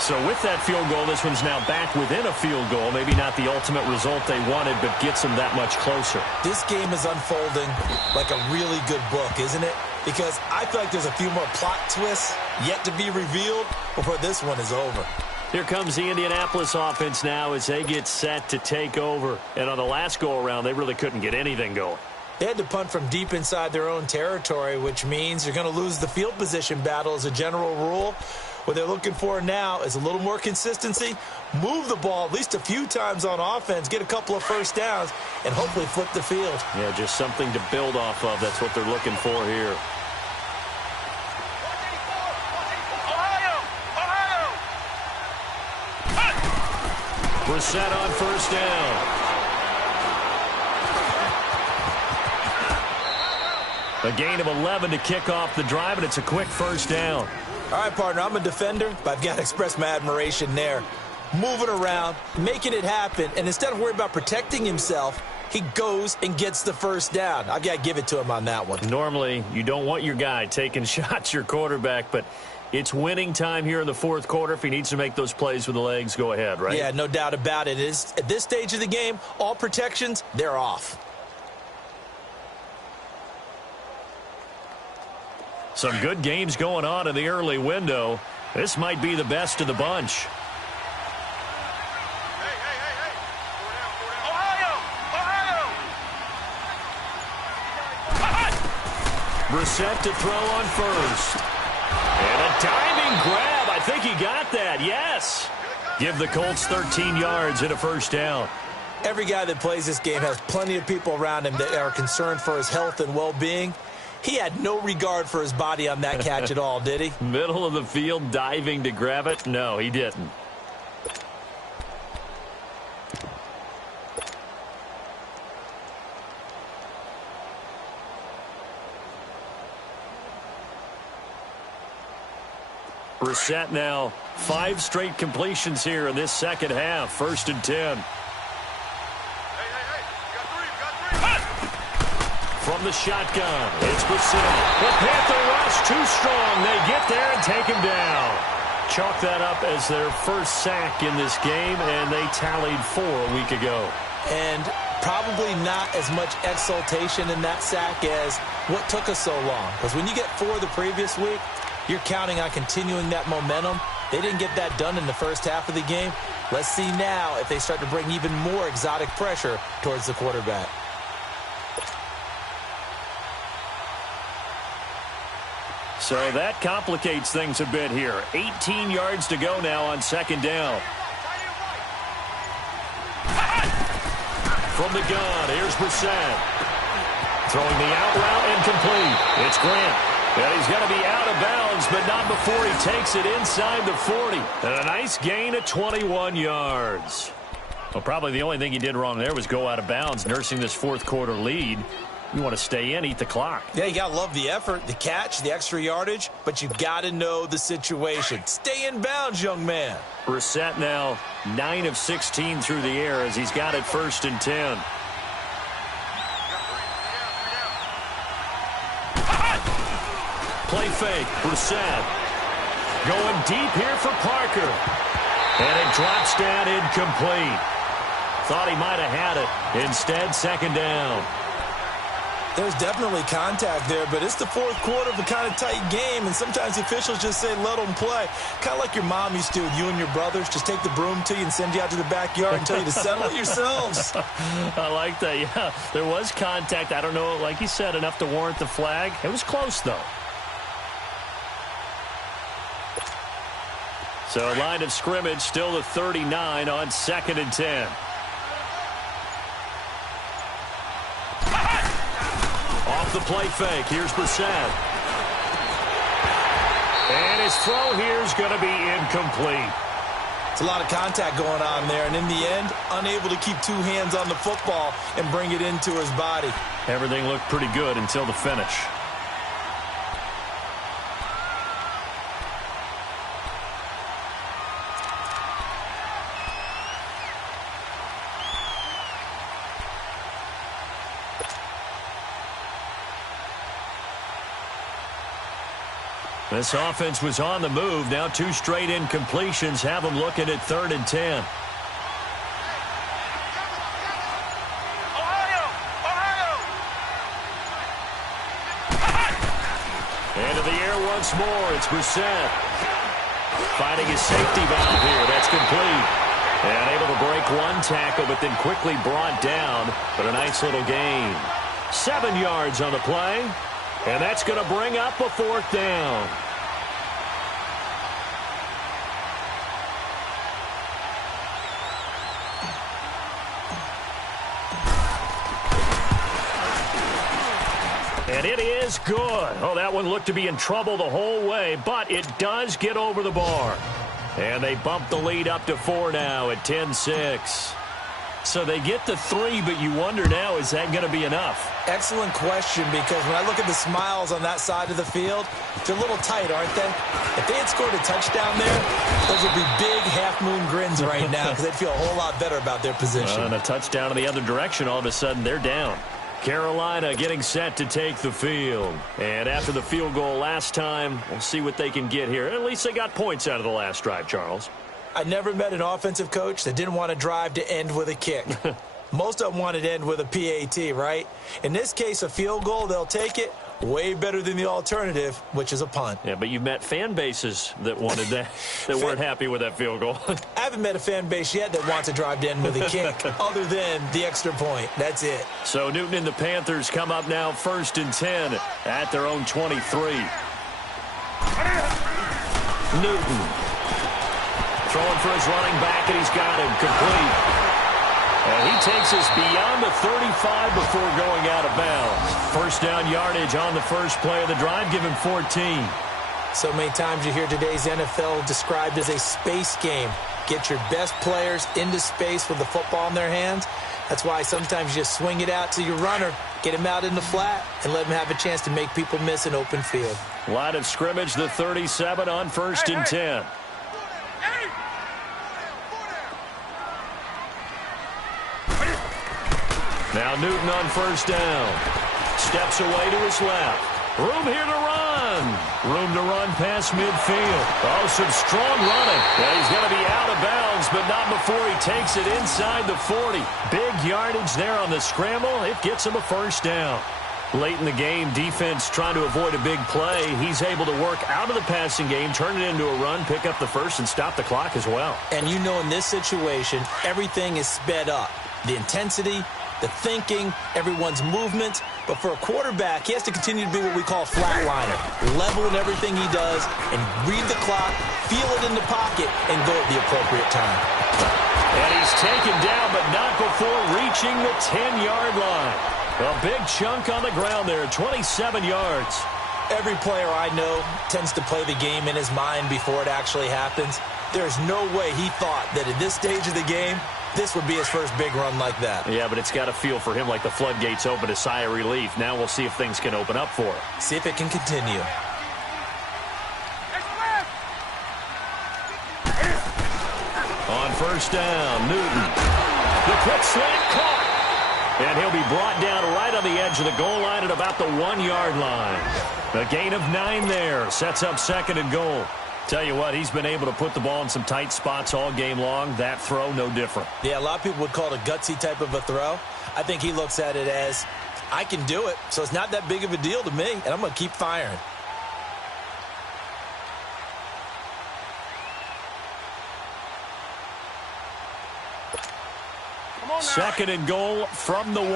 So with that field goal, this one's now back within a field goal. Maybe not the ultimate result they wanted, but gets them that much closer. This game is unfolding like a really good book, isn't it? Because I feel like there's a few more plot twists yet to be revealed before this one is over. Here comes the Indianapolis offense now as they get set to take over. And on the last go-around, they really couldn't get anything going. They had to punt from deep inside their own territory, which means you're going to lose the field position battle as a general rule. What they're looking for now is a little more consistency, move the ball at least a few times on offense, get a couple of first downs, and hopefully flip the field. Yeah, just something to build off of. That's what they're looking for here. We're set on 1st down. A gain of 11 to kick off the drive, and it's a quick 1st down. All right, partner, I'm a defender, but I've got to express my admiration there. Moving around, making it happen, and instead of worrying about protecting himself, he goes and gets the 1st down. I've got to give it to him on that one. Normally, you don't want your guy taking shots, your quarterback, but it's winning time here in the 4th quarter. If he needs to make those plays with the legs, go ahead, right? Yeah, no doubt about it. At this stage of the game, all protections, they're off. Some good games going on in the early window. This might be the best of the bunch. Brissett to throw on 1st. And a diving grab. I think he got that. Yes. Give the Colts 13 yards and a 1st down. Every guy that plays this game has plenty of people around him that are concerned for his health and well-being. He had no regard for his body on that catch at all, did he? Middle of the field, diving to grab it? No, he didn't. Brissett now 5 straight completions here in this second half. 1st and 10. From the shotgun, it's Brissett. The Panther rush too strong. They get there and take him down. Chalk that up as their first sack in this game, and they tallied 4 a week ago. And probably not as much exultation in that sack as what took us so long. Because when you get 4 the previous week, you're counting on continuing that momentum. They didn't get that done in the first half of the game. Let's see now if they start to bring even more exotic pressure towards the quarterback. So that complicates things a bit here. 18 yards to go now on 2nd down. from the gun. Here's Brissett. Throwing the out route incomplete. It's Grant. And he's going to be out of bounds, but not before he takes it inside the 40. And a nice gain of 21 yards. Well, probably the only thing he did wrong there was go out of bounds, nursing this fourth quarter lead. You want to stay in, eat the clock. Yeah, you got to love the effort, the catch, the extra yardage, but you've got to know the situation. Stay in bounds, young man. Brissett now 9 of 16 through the air as he's got it 1st and 10. Play fake, Brissett. Going deep here for Parker. And it drops down incomplete. Thought he might have had it. Instead, 2nd down. There's definitely contact there, but it's the fourth quarter of a kind of tight game, and sometimes the officials just say, let them play. Kind of like your mom used to with you and your brothers. Just take the broom to you and send you out to the backyard and tell you to settle it yourselves. I like that, yeah. There was contact. I don't know, like you said, enough to warrant the flag. It was close, though. So line of scrimmage still the 39 on 2nd and 10. Off the play fake. Here's Brissett. And his throw here is going to be incomplete. It's a lot of contact going on there, and in the end, unable to keep 2 hands on the football and bring it into his body. Everything looked pretty good until the finish. This offense was on the move. Now 2 straight incompletions have them looking at 3rd and 10. Into the air once more. It's Brissett. Finding his safety valve here. That's complete. And able to break 1 tackle, but then quickly brought down. But a nice little gain. 7 yards on the play. And that's going to bring up a 4th down. And it is good. Oh, that one looked to be in trouble the whole way, but it does get over the bar. And they bump the lead up to 4 now at 10-6. So they get the 3, but you wonder now, is that going to be enough? Excellent question, because when I look at the smiles on that side of the field, they're a little tight, aren't they? If they had scored a touchdown there, those would be big half-moon grins right now because they'd feel a whole lot better about their position. And a touchdown in the other direction, all of a sudden they're down. Carolina getting set to take the field. And after the field goal last time, we'll see what they can get here. At least they got points out of the last drive, Charles. I never met an offensive coach that didn't want to drive to end with a kick. Most of them wanted to end with a PAT, right? In this case, a field goal, they'll take it. Way better than the alternative, which is a punt. Yeah, but you've met fan bases that wanted that, that weren't happy with that field goal. I haven't met a fan base yet that wants to drive to end with a kick, other than the extra point. That's it. So Newton and the Panthers come up now 1st and 10 at their own 23. Newton throwing for his running back, and he's got him complete. And he takes us beyond the 35 before going out of bounds. 1st down yardage on the first play of the drive. Give him 14. So many times you hear today's NFL described as a space game. Get your best players into space with the football in their hands. That's why sometimes you just swing it out to your runner, get him out in the flat, and let him have a chance to make people miss an open field. Line of scrimmage, the 37 on 1st and 10. Now Newton on 1st down. Steps away to his left. Room here to run. Room to run past midfield. Oh, some strong running. Yeah, he's going to be out of bounds, but not before he takes it inside the 40. Big yardage there on the scramble. It gets him a 1st down. Late in the game, defense trying to avoid a big play. He's able to work out of the passing game, turn it into a run, pick up the 1st, and stop the clock as well. And you know in this situation, everything is sped up. The intensity, the thinking, everyone's movement. But for a quarterback, he has to continue to be what we call a flatliner. Level in everything he does and read the clock, feel it in the pocket, and go at the appropriate time. And he's taken down, but not before reaching the 10-yard line. A big chunk on the ground there, 27 yards. Every player I know tends to play the game in his mind before it actually happens. There's no way he thought that at this stage of the game, this would be his first big run like that. Yeah, but it's got to feel for him like the floodgates open, a sigh of relief. Now we'll see if things can open up for him. See if it can continue. On first down, Newton. The quick slant caught. And he'll be brought down right on the edge of the goal line at about the 1-yard line. A gain of 9 there. Sets up second and goal. Tell you what, he's been able to put the ball in some tight spots all game long. That throw, no different. Yeah, a lot of people would call it a gutsy type of a throw. I think he looks at it as, I can do it, so it's not that big of a deal to me, and I'm going to keep firing. Second and goal from the 1.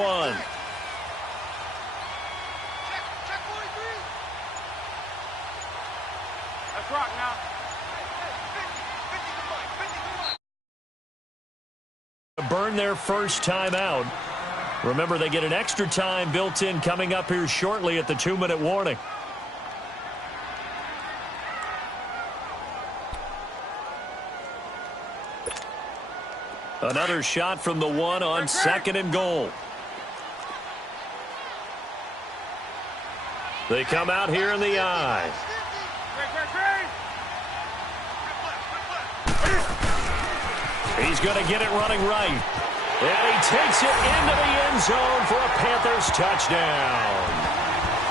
Let's rock now. Burn their first time out. Remember, they get an extra time built in coming up here shortly at the 2-minute warning. Another shot from the 1 on second and goal. They come out here in the I. He's going to get it running right. And he takes it into the end zone for a Panthers touchdown.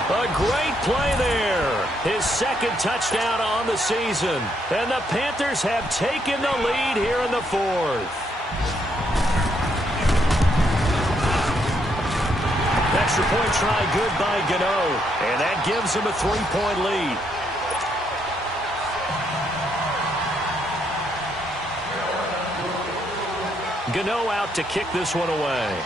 A great play there. His second touchdown on the season. And the Panthers have taken the lead here in the 4th. Extra point try good by Gano. And that gives him a 3-point lead. Gano out to kick this one away.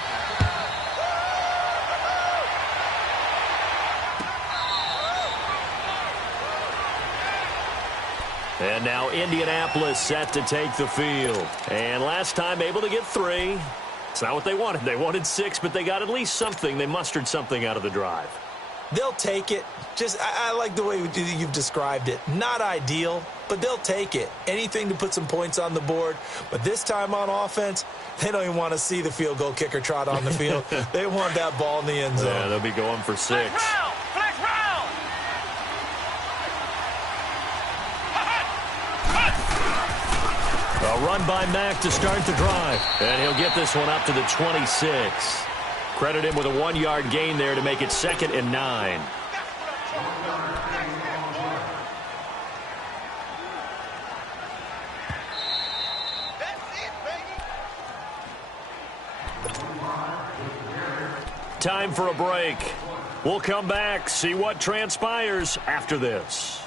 And now Indianapolis set to take the field. And last time able to get 3. It's not what they wanted. They wanted 6, but they got at least something. They mustered something out of the drive. They'll take it. I like the way you've described it. Not ideal, but they'll take it. Anything to put some points on the board. But this time on offense, they don't even want to see the field goal kicker trot on the field. They want that ball in the end zone. Yeah, they'll be going for 6. Flex round. A run by Mack to start the drive. And he'll get this one up to the 26. Credit him with a 1-yard gain there to make it 2nd and 9. Time for a break. We'll come back, see what transpires after this.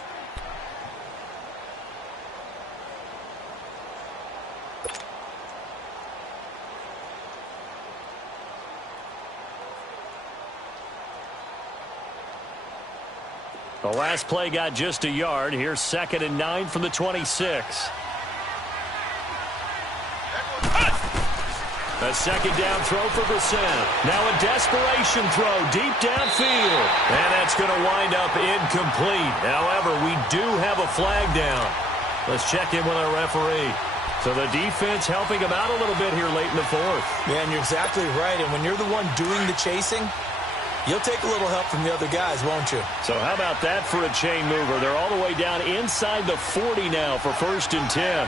The last play got just a yard. Here's 2nd and 9 from the 26. A second down throw for Brissett. Now a desperation throw deep downfield. And that's going to wind up incomplete. However, we do have a flag down. Let's check in with our referee. So the defense helping him out a little bit here late in the 4th. Man, you're exactly right. And when you're the one doing the chasing, you'll take a little help from the other guys, won't you? So how about that for a chain mover? They're all the way down inside the 40 now for 1st and 10.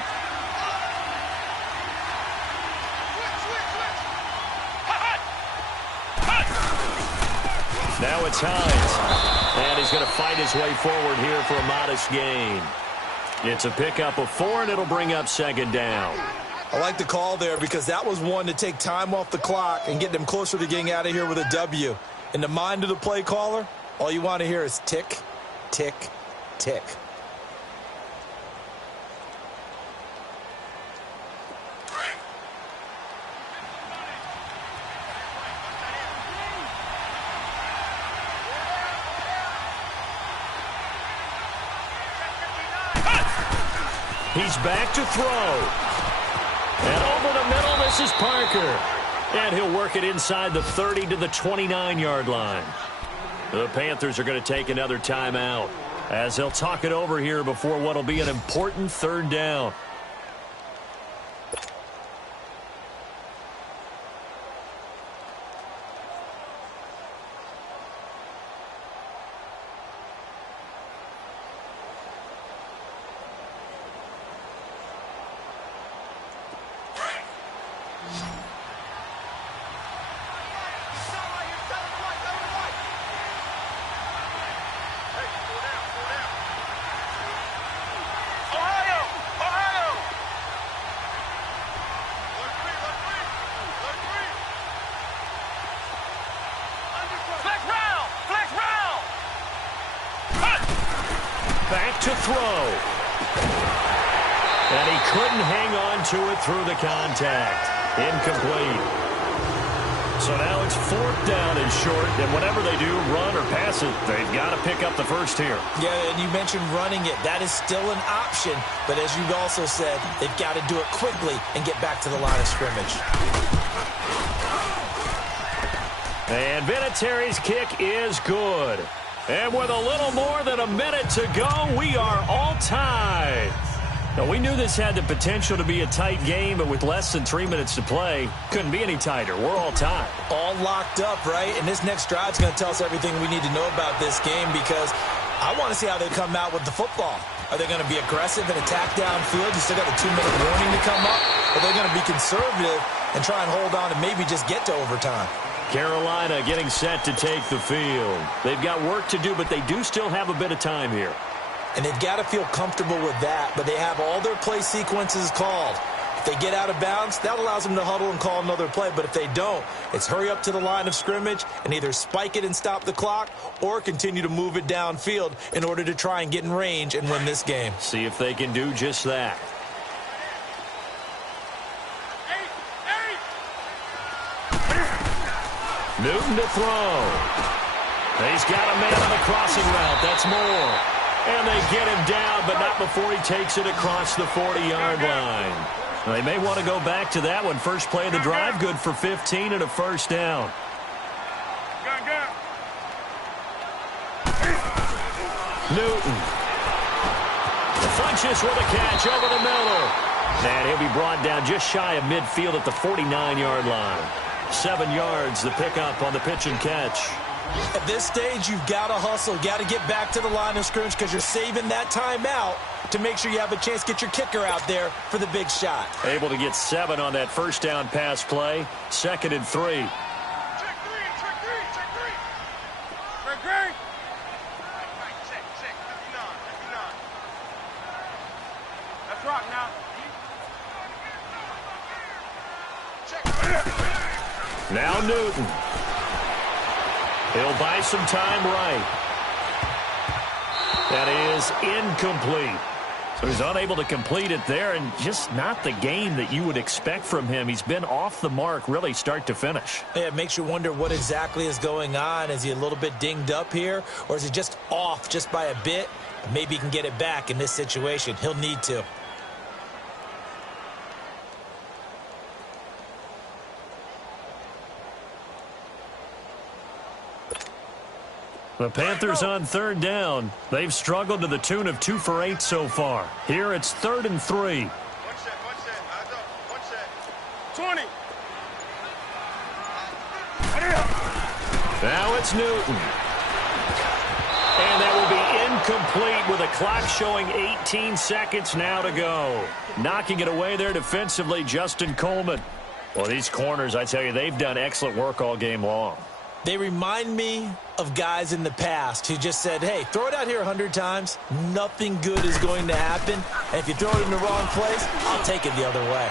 Now it's Hines. And he's going to fight his way forward here for a modest gain. It's a pickup of 4, and it'll bring up 2nd down. I like the call there because that was one to take time off the clock and get them closer to getting out of here with a W. In the mind of the play caller, all you want to hear is tick, tick, tick. He's back to throw. And over the middle, this is Parker. And he'll work it inside the 30 to the 29-yard line. The Panthers are going to take another timeout as they'll talk it over here before what will be an important third down. Back to throw. And he couldn't hang on to it through the contact. Incomplete. So now it's 4th down and short, and whatever they do, run or pass it, they've got to pick up the first here. Yeah, and you mentioned running it. That is still an option, but as you also said, they've got to do it quickly and get back to the line of scrimmage. And Vinatieri's kick is good. And with a little more than a minute to go, we are all tied. Now, we knew this had the potential to be a tight game, but with less than 3 minutes to play, couldn't be any tighter. We're all tied. All locked up, right? And this next drive is going to tell us everything we need to know about this game because I want to see how they come out with the football. Are they going to be aggressive and attack downfield? You still got a 2-minute warning to come up? Or are they going to be conservative and try and hold on and maybe just get to overtime? Carolina getting set to take the field. They've got work to do, but they do still have a bit of time here. And they've got to feel comfortable with that, but they have all their play sequences called. If they get out of bounds, that allows them to huddle and call another play. But if they don't, it's hurry up to the line of scrimmage and either spike it and stop the clock or continue to move it downfield in order to try and get in range and win this game. See if they can do just that. Newton to throw. He's got a man on the crossing route. That's Moore. And they get him down, but not before he takes it across the 40-yard line. They may want to go back to that one. First play of the drive, good for 15 and a first down. Newton. Funches with a catch over the middle. And he'll be brought down just shy of midfield at the 49-yard line. 7 yards, the pickup on the pitch and catch. At this stage, you've got to hustle. Got to get back to the line of scrimmage because you're saving that timeout to make sure you have a chance to get your kicker out there for the big shot. Able to get 7 on that first down pass play. 2nd and 3. Check three. Check three. Check. 59. Let's rock now. Check. Now Newton. He'll buy some time right. That is incomplete. So he's unable to complete it there, and just not the game that you would expect from him. He's been off the mark really start to finish. Yeah, it makes you wonder what exactly is going on. Is he a little bit dinged up here, or is he just off just by a bit? Maybe he can get it back in this situation. He'll need to. The Panthers on 3rd down. They've struggled to the tune of 2 for 8 so far. Here it's 3rd and 3. One set. Eyes up. 1 set. 20. Now it's Newton. And that will be incomplete with a clock showing 18 seconds now to go. Knocking it away there defensively, Justin Coleman. Well, these corners, I tell you, they've done excellent work all game long. They remind me of guys in the past who just said, hey, throw it out here 100 times. Nothing good is going to happen. And if you throw it in the wrong place, I'll take it the other way.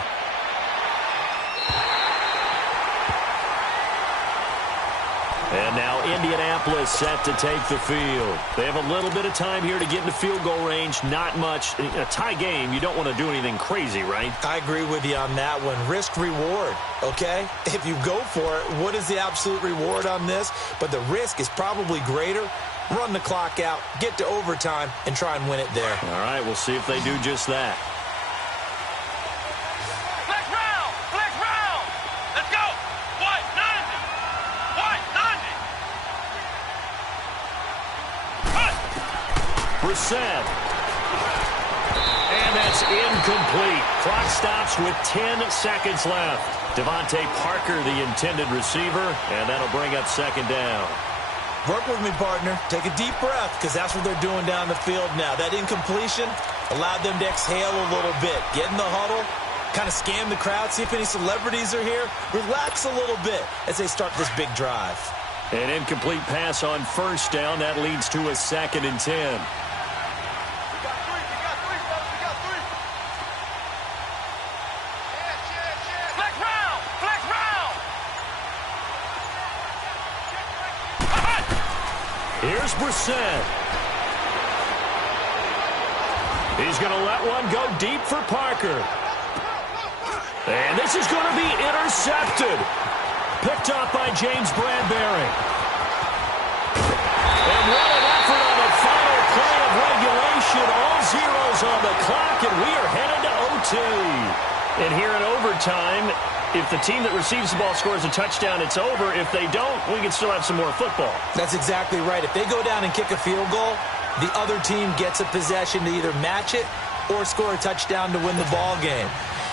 And now Indianapolis set to take the field. They have a little bit of time here to get into field goal range. Not much. In a tie game, you don't want to do anything crazy, right? I agree with you on that one. Risk reward, okay? If you go for it, what is the absolute reward on this? But the risk is probably greater. Run the clock out, get to overtime, and try and win it there. All right, we'll see if they do just that. Flex round. Let's go. Brissett. And that's incomplete. Clock stops with 10 seconds left. Devontae Parker, the intended receiver, and that'll bring up second down. Work with me, partner. Take a deep breath, because that's what they're doing down the field now. That incompletion allowed them to exhale a little bit. Get in the huddle, kind of scan the crowd, see if any celebrities are here. Relax a little bit as they start this big drive. An incomplete pass on first down. That leads to a 2nd and 10. Here's Brissett. He's going to let one go deep for Parker. And this is going to be intercepted. Picked off by James Bradbury. And what an effort on the final play of regulation. All zeros on the clock, and we are headed to OT. And here in overtime, if the team that receives the ball scores a touchdown, it's over. If they don't, we can still have some more football. That's exactly right. If they go down and kick a field goal, the other team gets a possession to either match it or score a touchdown to win the ball game.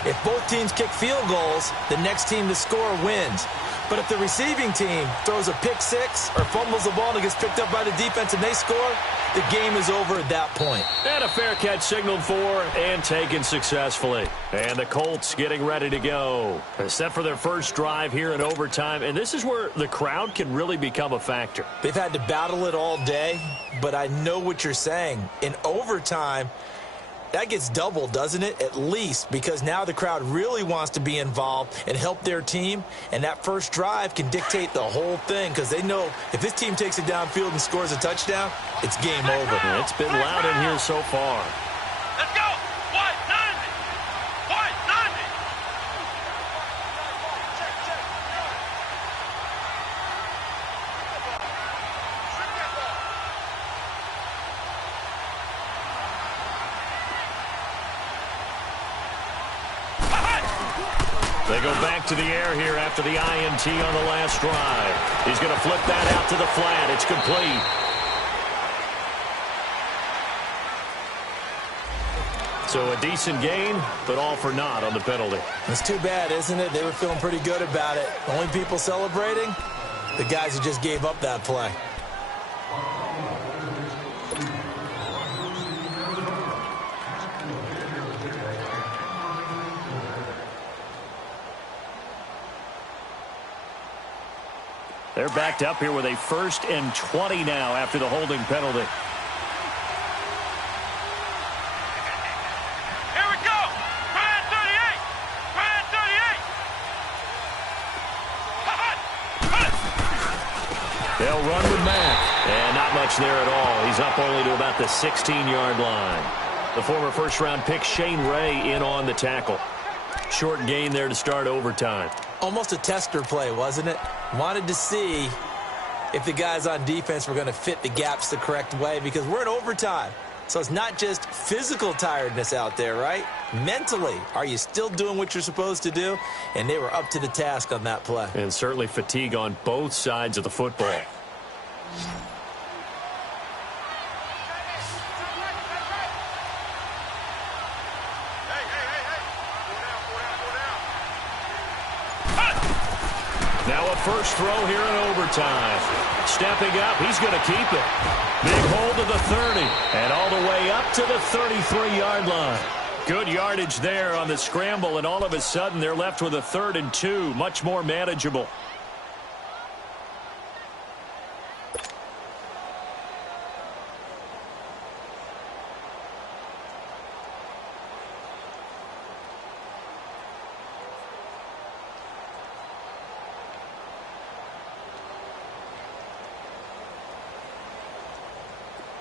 If both teams kick field goals, the next team to score wins. But if the receiving team throws a pick six or fumbles the ball and it gets picked up by the defense and they score, the game is over at that point. And a fair catch signaled for and taken successfully. And the Colts getting ready to go. Set for their first drive here in overtime. And this is where the crowd can really become a factor. They've had to battle it all day, but I know what you're saying. In overtime, that gets doubled, doesn't it? At least, because now the crowd really wants to be involved and help their team, and that first drive can dictate the whole thing because they know if this team takes it downfield and scores a touchdown, it's game over. It's been loud in here so far. Let's go! White 90! White 90! They go back to the air here after the INT on the last drive. He's going to flip that out to the flat. It's complete. So a decent gain, but all for naught on the penalty. It's too bad, isn't it? They were feeling pretty good about it. Only people celebrating? The guys who just gave up that play. They're backed up here with a 1st and 20 now after the holding penalty. Here we go! Brand 38! Brand 38! They'll run with Mack. And not much there at all. He's up only to about the 16-yard line. The former first-round pick Shane Ray in on the tackle. Short gain there to start overtime. Almost a tester play, wasn't it? Wanted to see if the guys on defense were going to fit the gaps the correct way because we're in overtime. So it's not just physical tiredness out there, right? Mentally, are you still doing what you're supposed to do? And they were up to the task on that play. And certainly fatigue on both sides of the football. Now a first throw here in overtime. Stepping up, he's going to keep it. Big hold to the 30, and all the way up to the 33-yard line. Good yardage there on the scramble, and all of a sudden they're left with a 3rd and 2, much more manageable.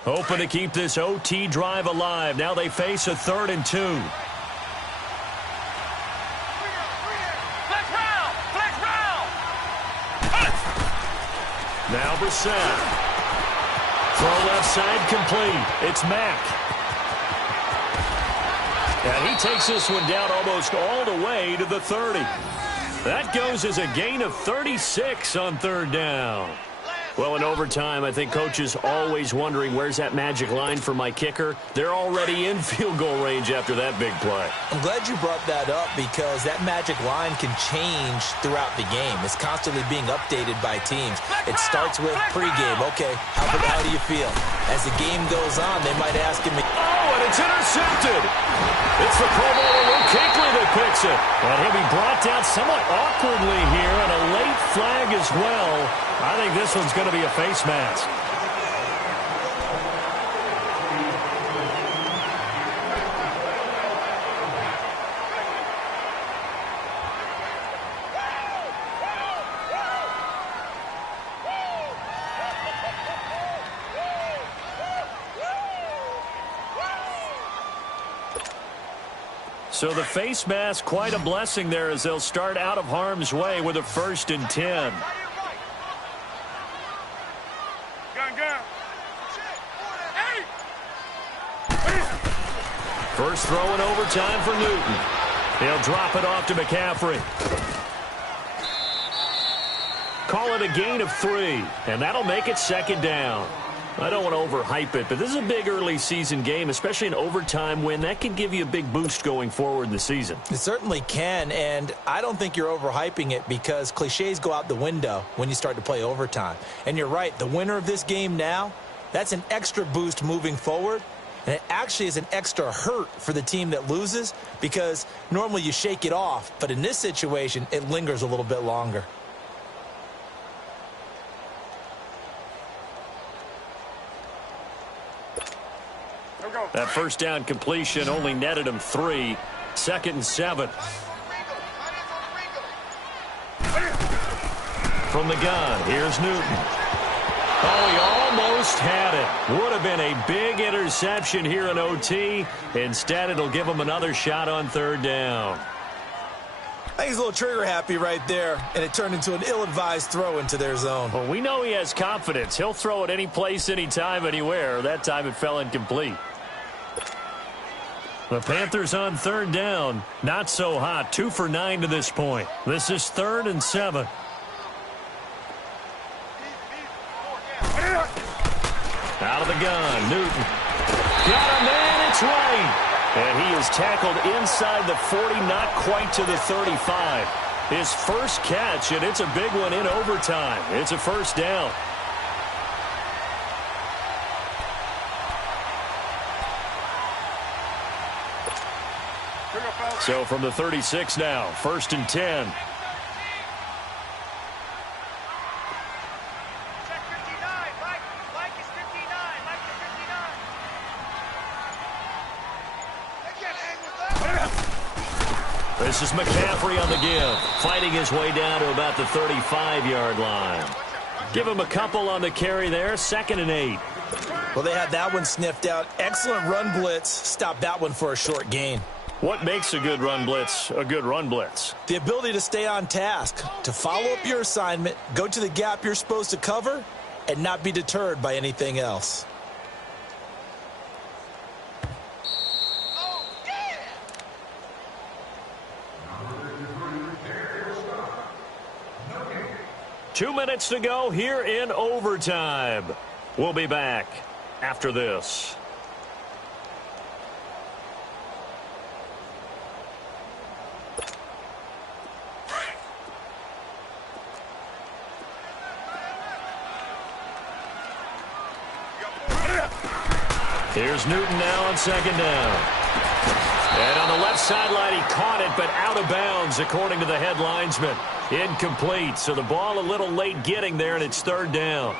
Hoping to keep this OT drive alive. Now they face a 3rd and 2. Flex round! Flex round! Now Brissett. Throw left side complete. It's Mack. And he takes this one down almost all the way to the 30. That goes as a gain of 36 on 3rd down. Last Well, in overtime, I think Coach is always wondering, where's that magic line for my kicker? They're already in field goal range after that big play. I'm glad you brought that up because that magic line can change throughout the game. It's constantly being updated by teams. It starts with pregame. Okay, how do you feel? As the game goes on, they might ask him. Oh, and it's intercepted. It's the Pro Bowler Luke Kuechly that picks it. And he'll be brought down somewhat awkwardly here, and a late flag as well. I think this one's going to be a face mask. So the face mask, quite a blessing there as they'll start out of harm's way with a 1st and 10. First throw in overtime for Newton. He'll drop it off to McCaffrey. Call it a gain of 3, and that'll make it 2nd down. I don't want to overhype it, but this is a big early season game, especially an overtime win. That can give you a big boost going forward in the season. It certainly can, and I don't think you're overhyping it because cliches go out the window when you start to play overtime. And you're right, the winner of this game now, that's an extra boost moving forward. And it actually is an extra hurt for the team that loses because normally you shake it off. But in this situation, it lingers a little bit longer. That first down completion only netted him 3. 2nd and 7. From the gun, here's Newton. Oh, he almost had it. Would have been a big interception here in OT. Instead, it'll give him another shot on 3rd down. I think he's a little trigger happy right there, and it turned into an ill-advised throw into their zone. Well, we know he has confidence. He'll throw it any place, anytime, anywhere. That time it fell incomplete. The Panthers on 3rd down. Not so hot. 2 for 9 to this point. This is 3rd and 7. Out of the gun, Newton. Got a man, it's right. And he is tackled inside the 40, not quite to the 35. His first catch, and it's a big one in overtime. It's a 1st down. So from the 36 now, 1st and 10. This is McCaffrey on the give, fighting his way down to about the 35-yard line. Give him a couple on the carry there, 2nd and 8. Well, they had that one sniffed out. Excellent run blitz. Stopped that one for a short gain. What makes a good run blitz a good run blitz? The ability to stay on task, to follow up your assignment, go to the gap you're supposed to cover, and not be deterred by anything else. Two minutes to go here in overtime. We'll be back after this. Here's Newton now on 2nd down. And on the left sideline, he caught it, but out of bounds, according to the head linesman. Incomplete, so the ball a little late getting there, and it's 3rd down.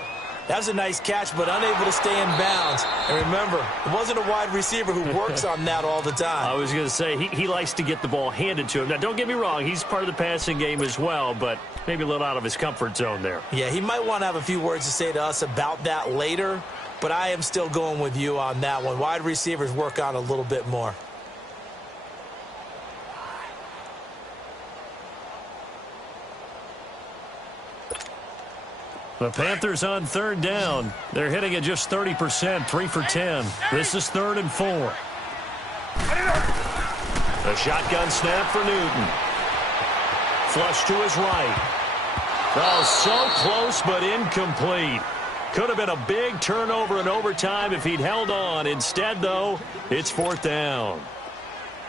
That was a nice catch, but unable to stay in bounds. And remember, it wasn't a wide receiver who works on that all the time. I was going to say, he likes to get the ball handed to him. Now, don't get me wrong, he's part of the passing game as well, but maybe a little out of his comfort zone there. Yeah, he might want to have a few words to say to us about that later, but I am still going with you on that one. Wide receivers work on a little bit more. The Panthers on 3rd down. They're hitting at just 30%, 3 for 10. This is 3rd and 4. The shotgun snap for Newton. Flush to his right. Oh, so close but incomplete. Could have been a big turnover in overtime if he'd held on. Instead, though, it's 4th down.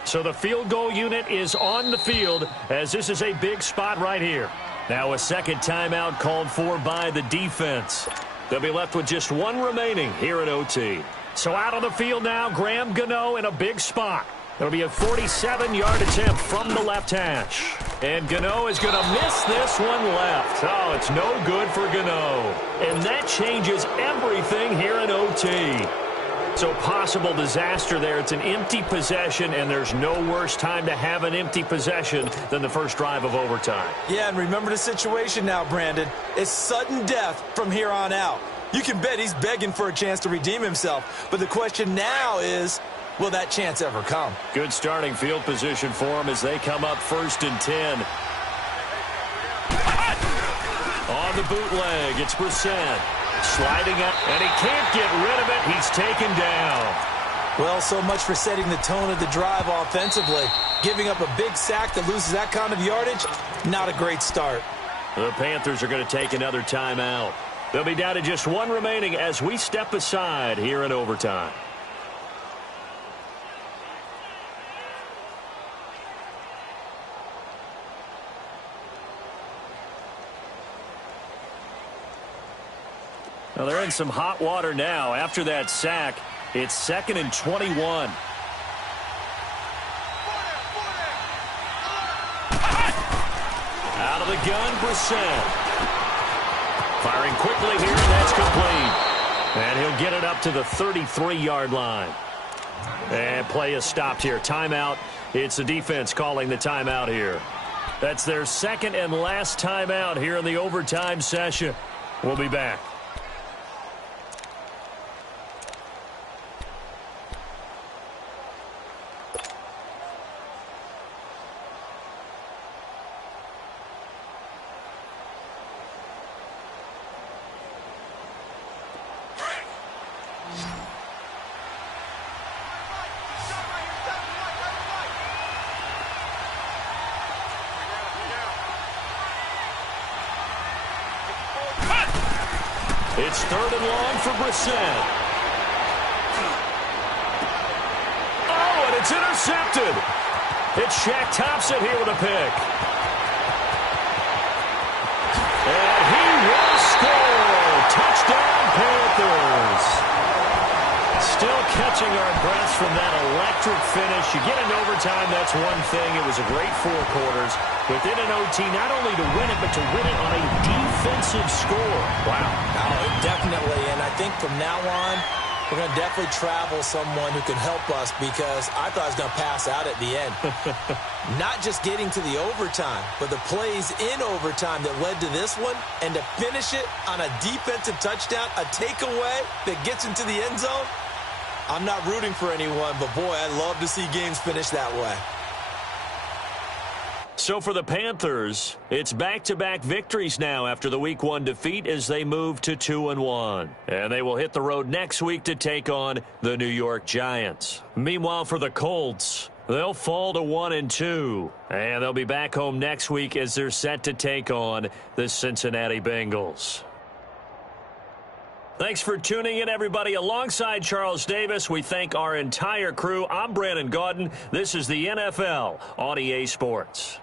So the field goal unit is on the field as this is a big spot right here. Now a second timeout called for by the defense. They'll be left with just one remaining here at OT. So out on the field now, Graham Gano in a big spot. It'll be a 47-yard attempt from the left hash. And Gano is going to miss this one left. Oh, it's no good for Gano. And that changes everything here in OT. So possible disaster there. It's an empty possession, and there's no worse time to have an empty possession than the first drive of overtime. Yeah, and remember the situation now, Brandon. It's sudden death from here on out. You can bet he's begging for a chance to redeem himself. But the question now is, will that chance ever come? Good starting field position for him as they come up 1st and 10. On the bootleg, it's Brissett. Sliding up, and he can't get rid of it. He's taken down. Well, so much for setting the tone of the drive offensively. Giving up a big sack that loses that kind of yardage, not a great start. The Panthers are going to take another timeout. They'll be down to just one remaining as we step aside here in overtime. Well, they're in some hot water now. After that sack, it's 2nd and 21. Out of the gun, Brissett. Firing quickly here, and that's complete. And he'll get it up to the 33-yard line. And play is stopped here. Timeout. It's the defense calling the timeout here. That's their second and last timeout here in the overtime session. We'll be back. It's 3rd and long for Brissett. Oh, and it's intercepted. It's Shaq Thompson here with a pick. And he will score. Touchdown, Panthers. Still catching our breaths from that electric finish. You get in overtime, that's one thing. It was a great 4 quarters. Within an OT, not only to win it, but to win it on a defensive score. Wow. Oh, definitely. And I think from now on, we're going to definitely travel someone who can help us because I thought I was going to pass out at the end. Not just getting to the overtime, but the plays in overtime that led to this one, and to finish it on a defensive touchdown, a takeaway that gets into the end zone. I'm not rooting for anyone, but boy, I'd love to see games finish that way. So for the Panthers, it's back-to-back victories now after the Week 1 defeat as they move to 2-1. And they will hit the road next week to take on the New York Giants. Meanwhile, for the Colts, they'll fall to 1-2. And they'll be back home next week as they're set to take on the Cincinnati Bengals. Thanks for tuning in, everybody. Alongside Charles Davis, we thank our entire crew. I'm Brandon Gaudin. This is the NFL on EA Sports.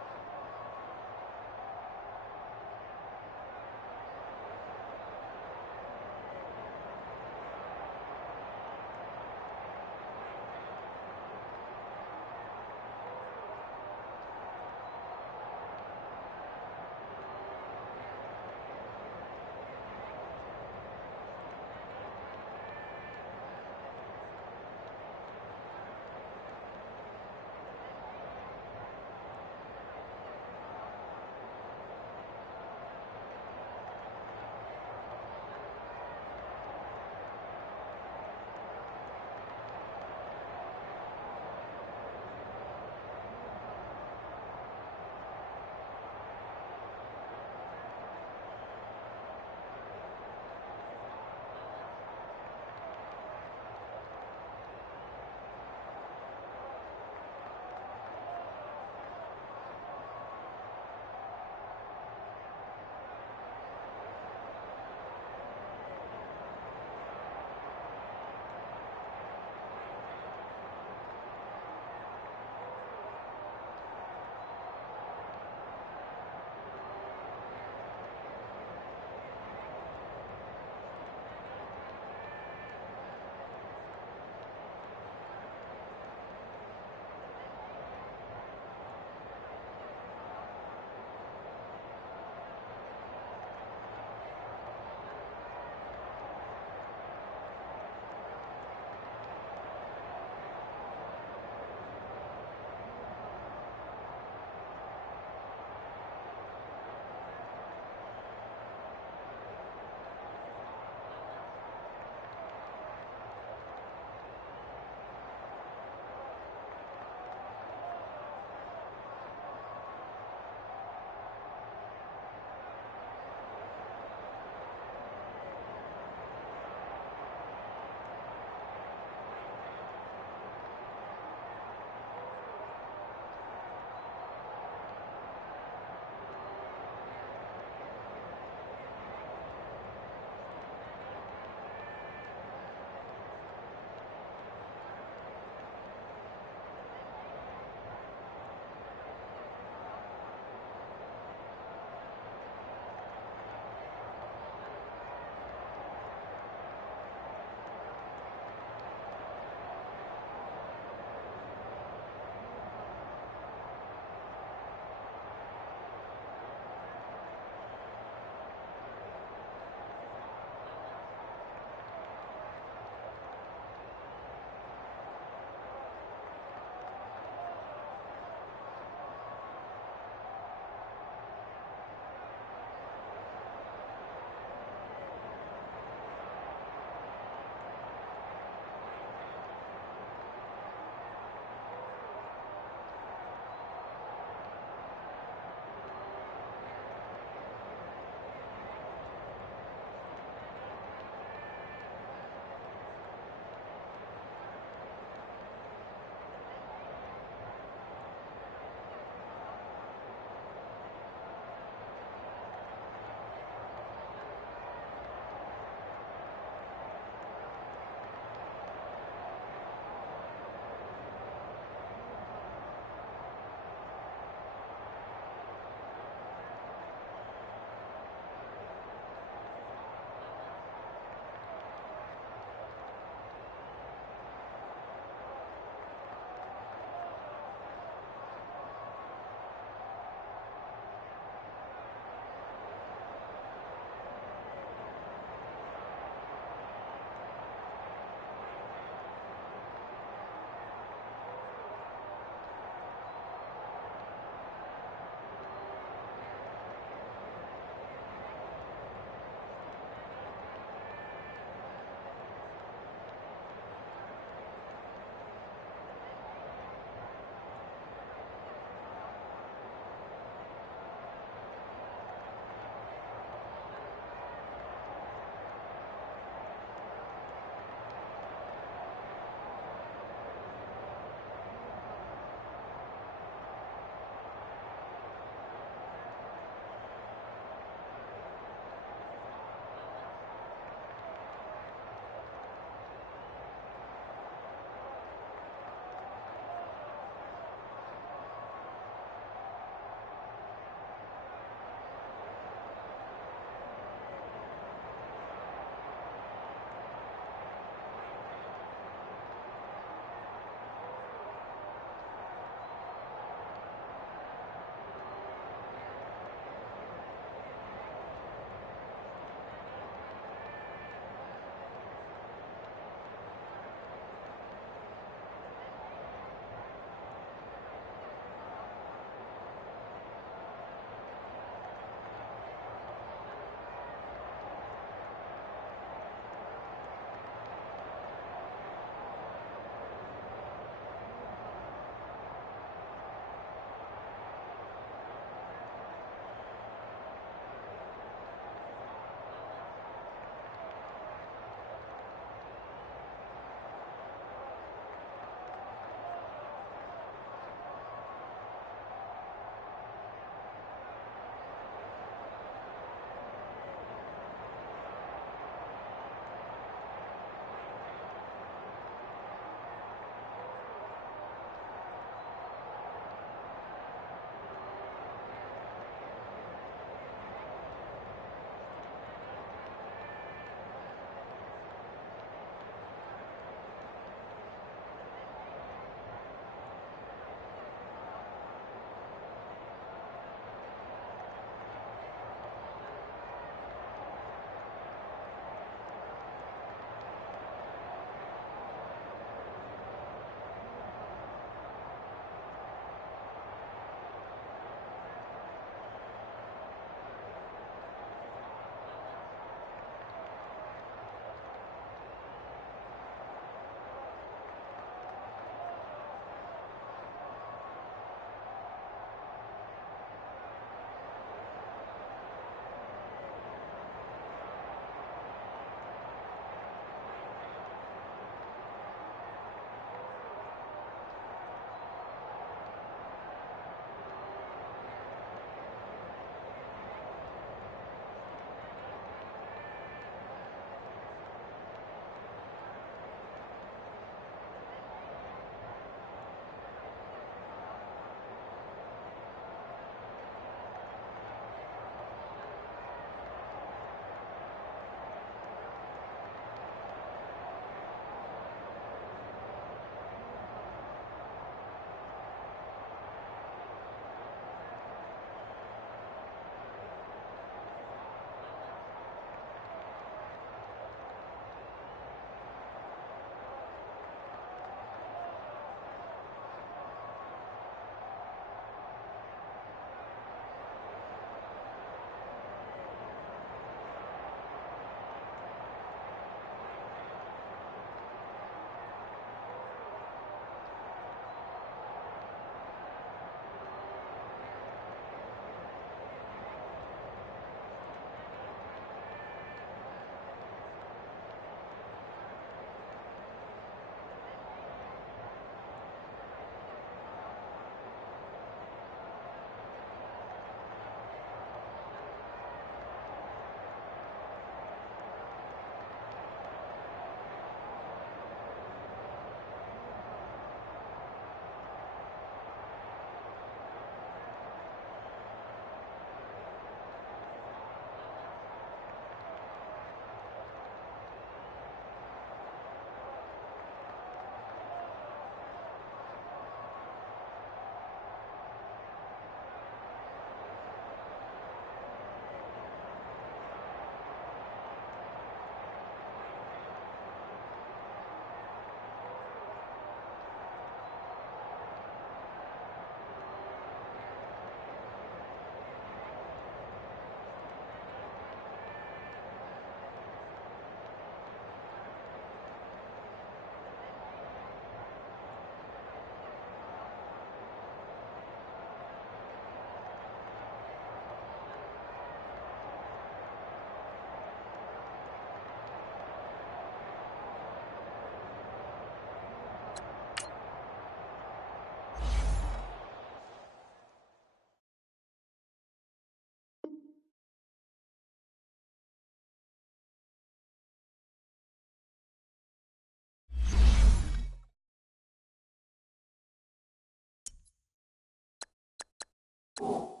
you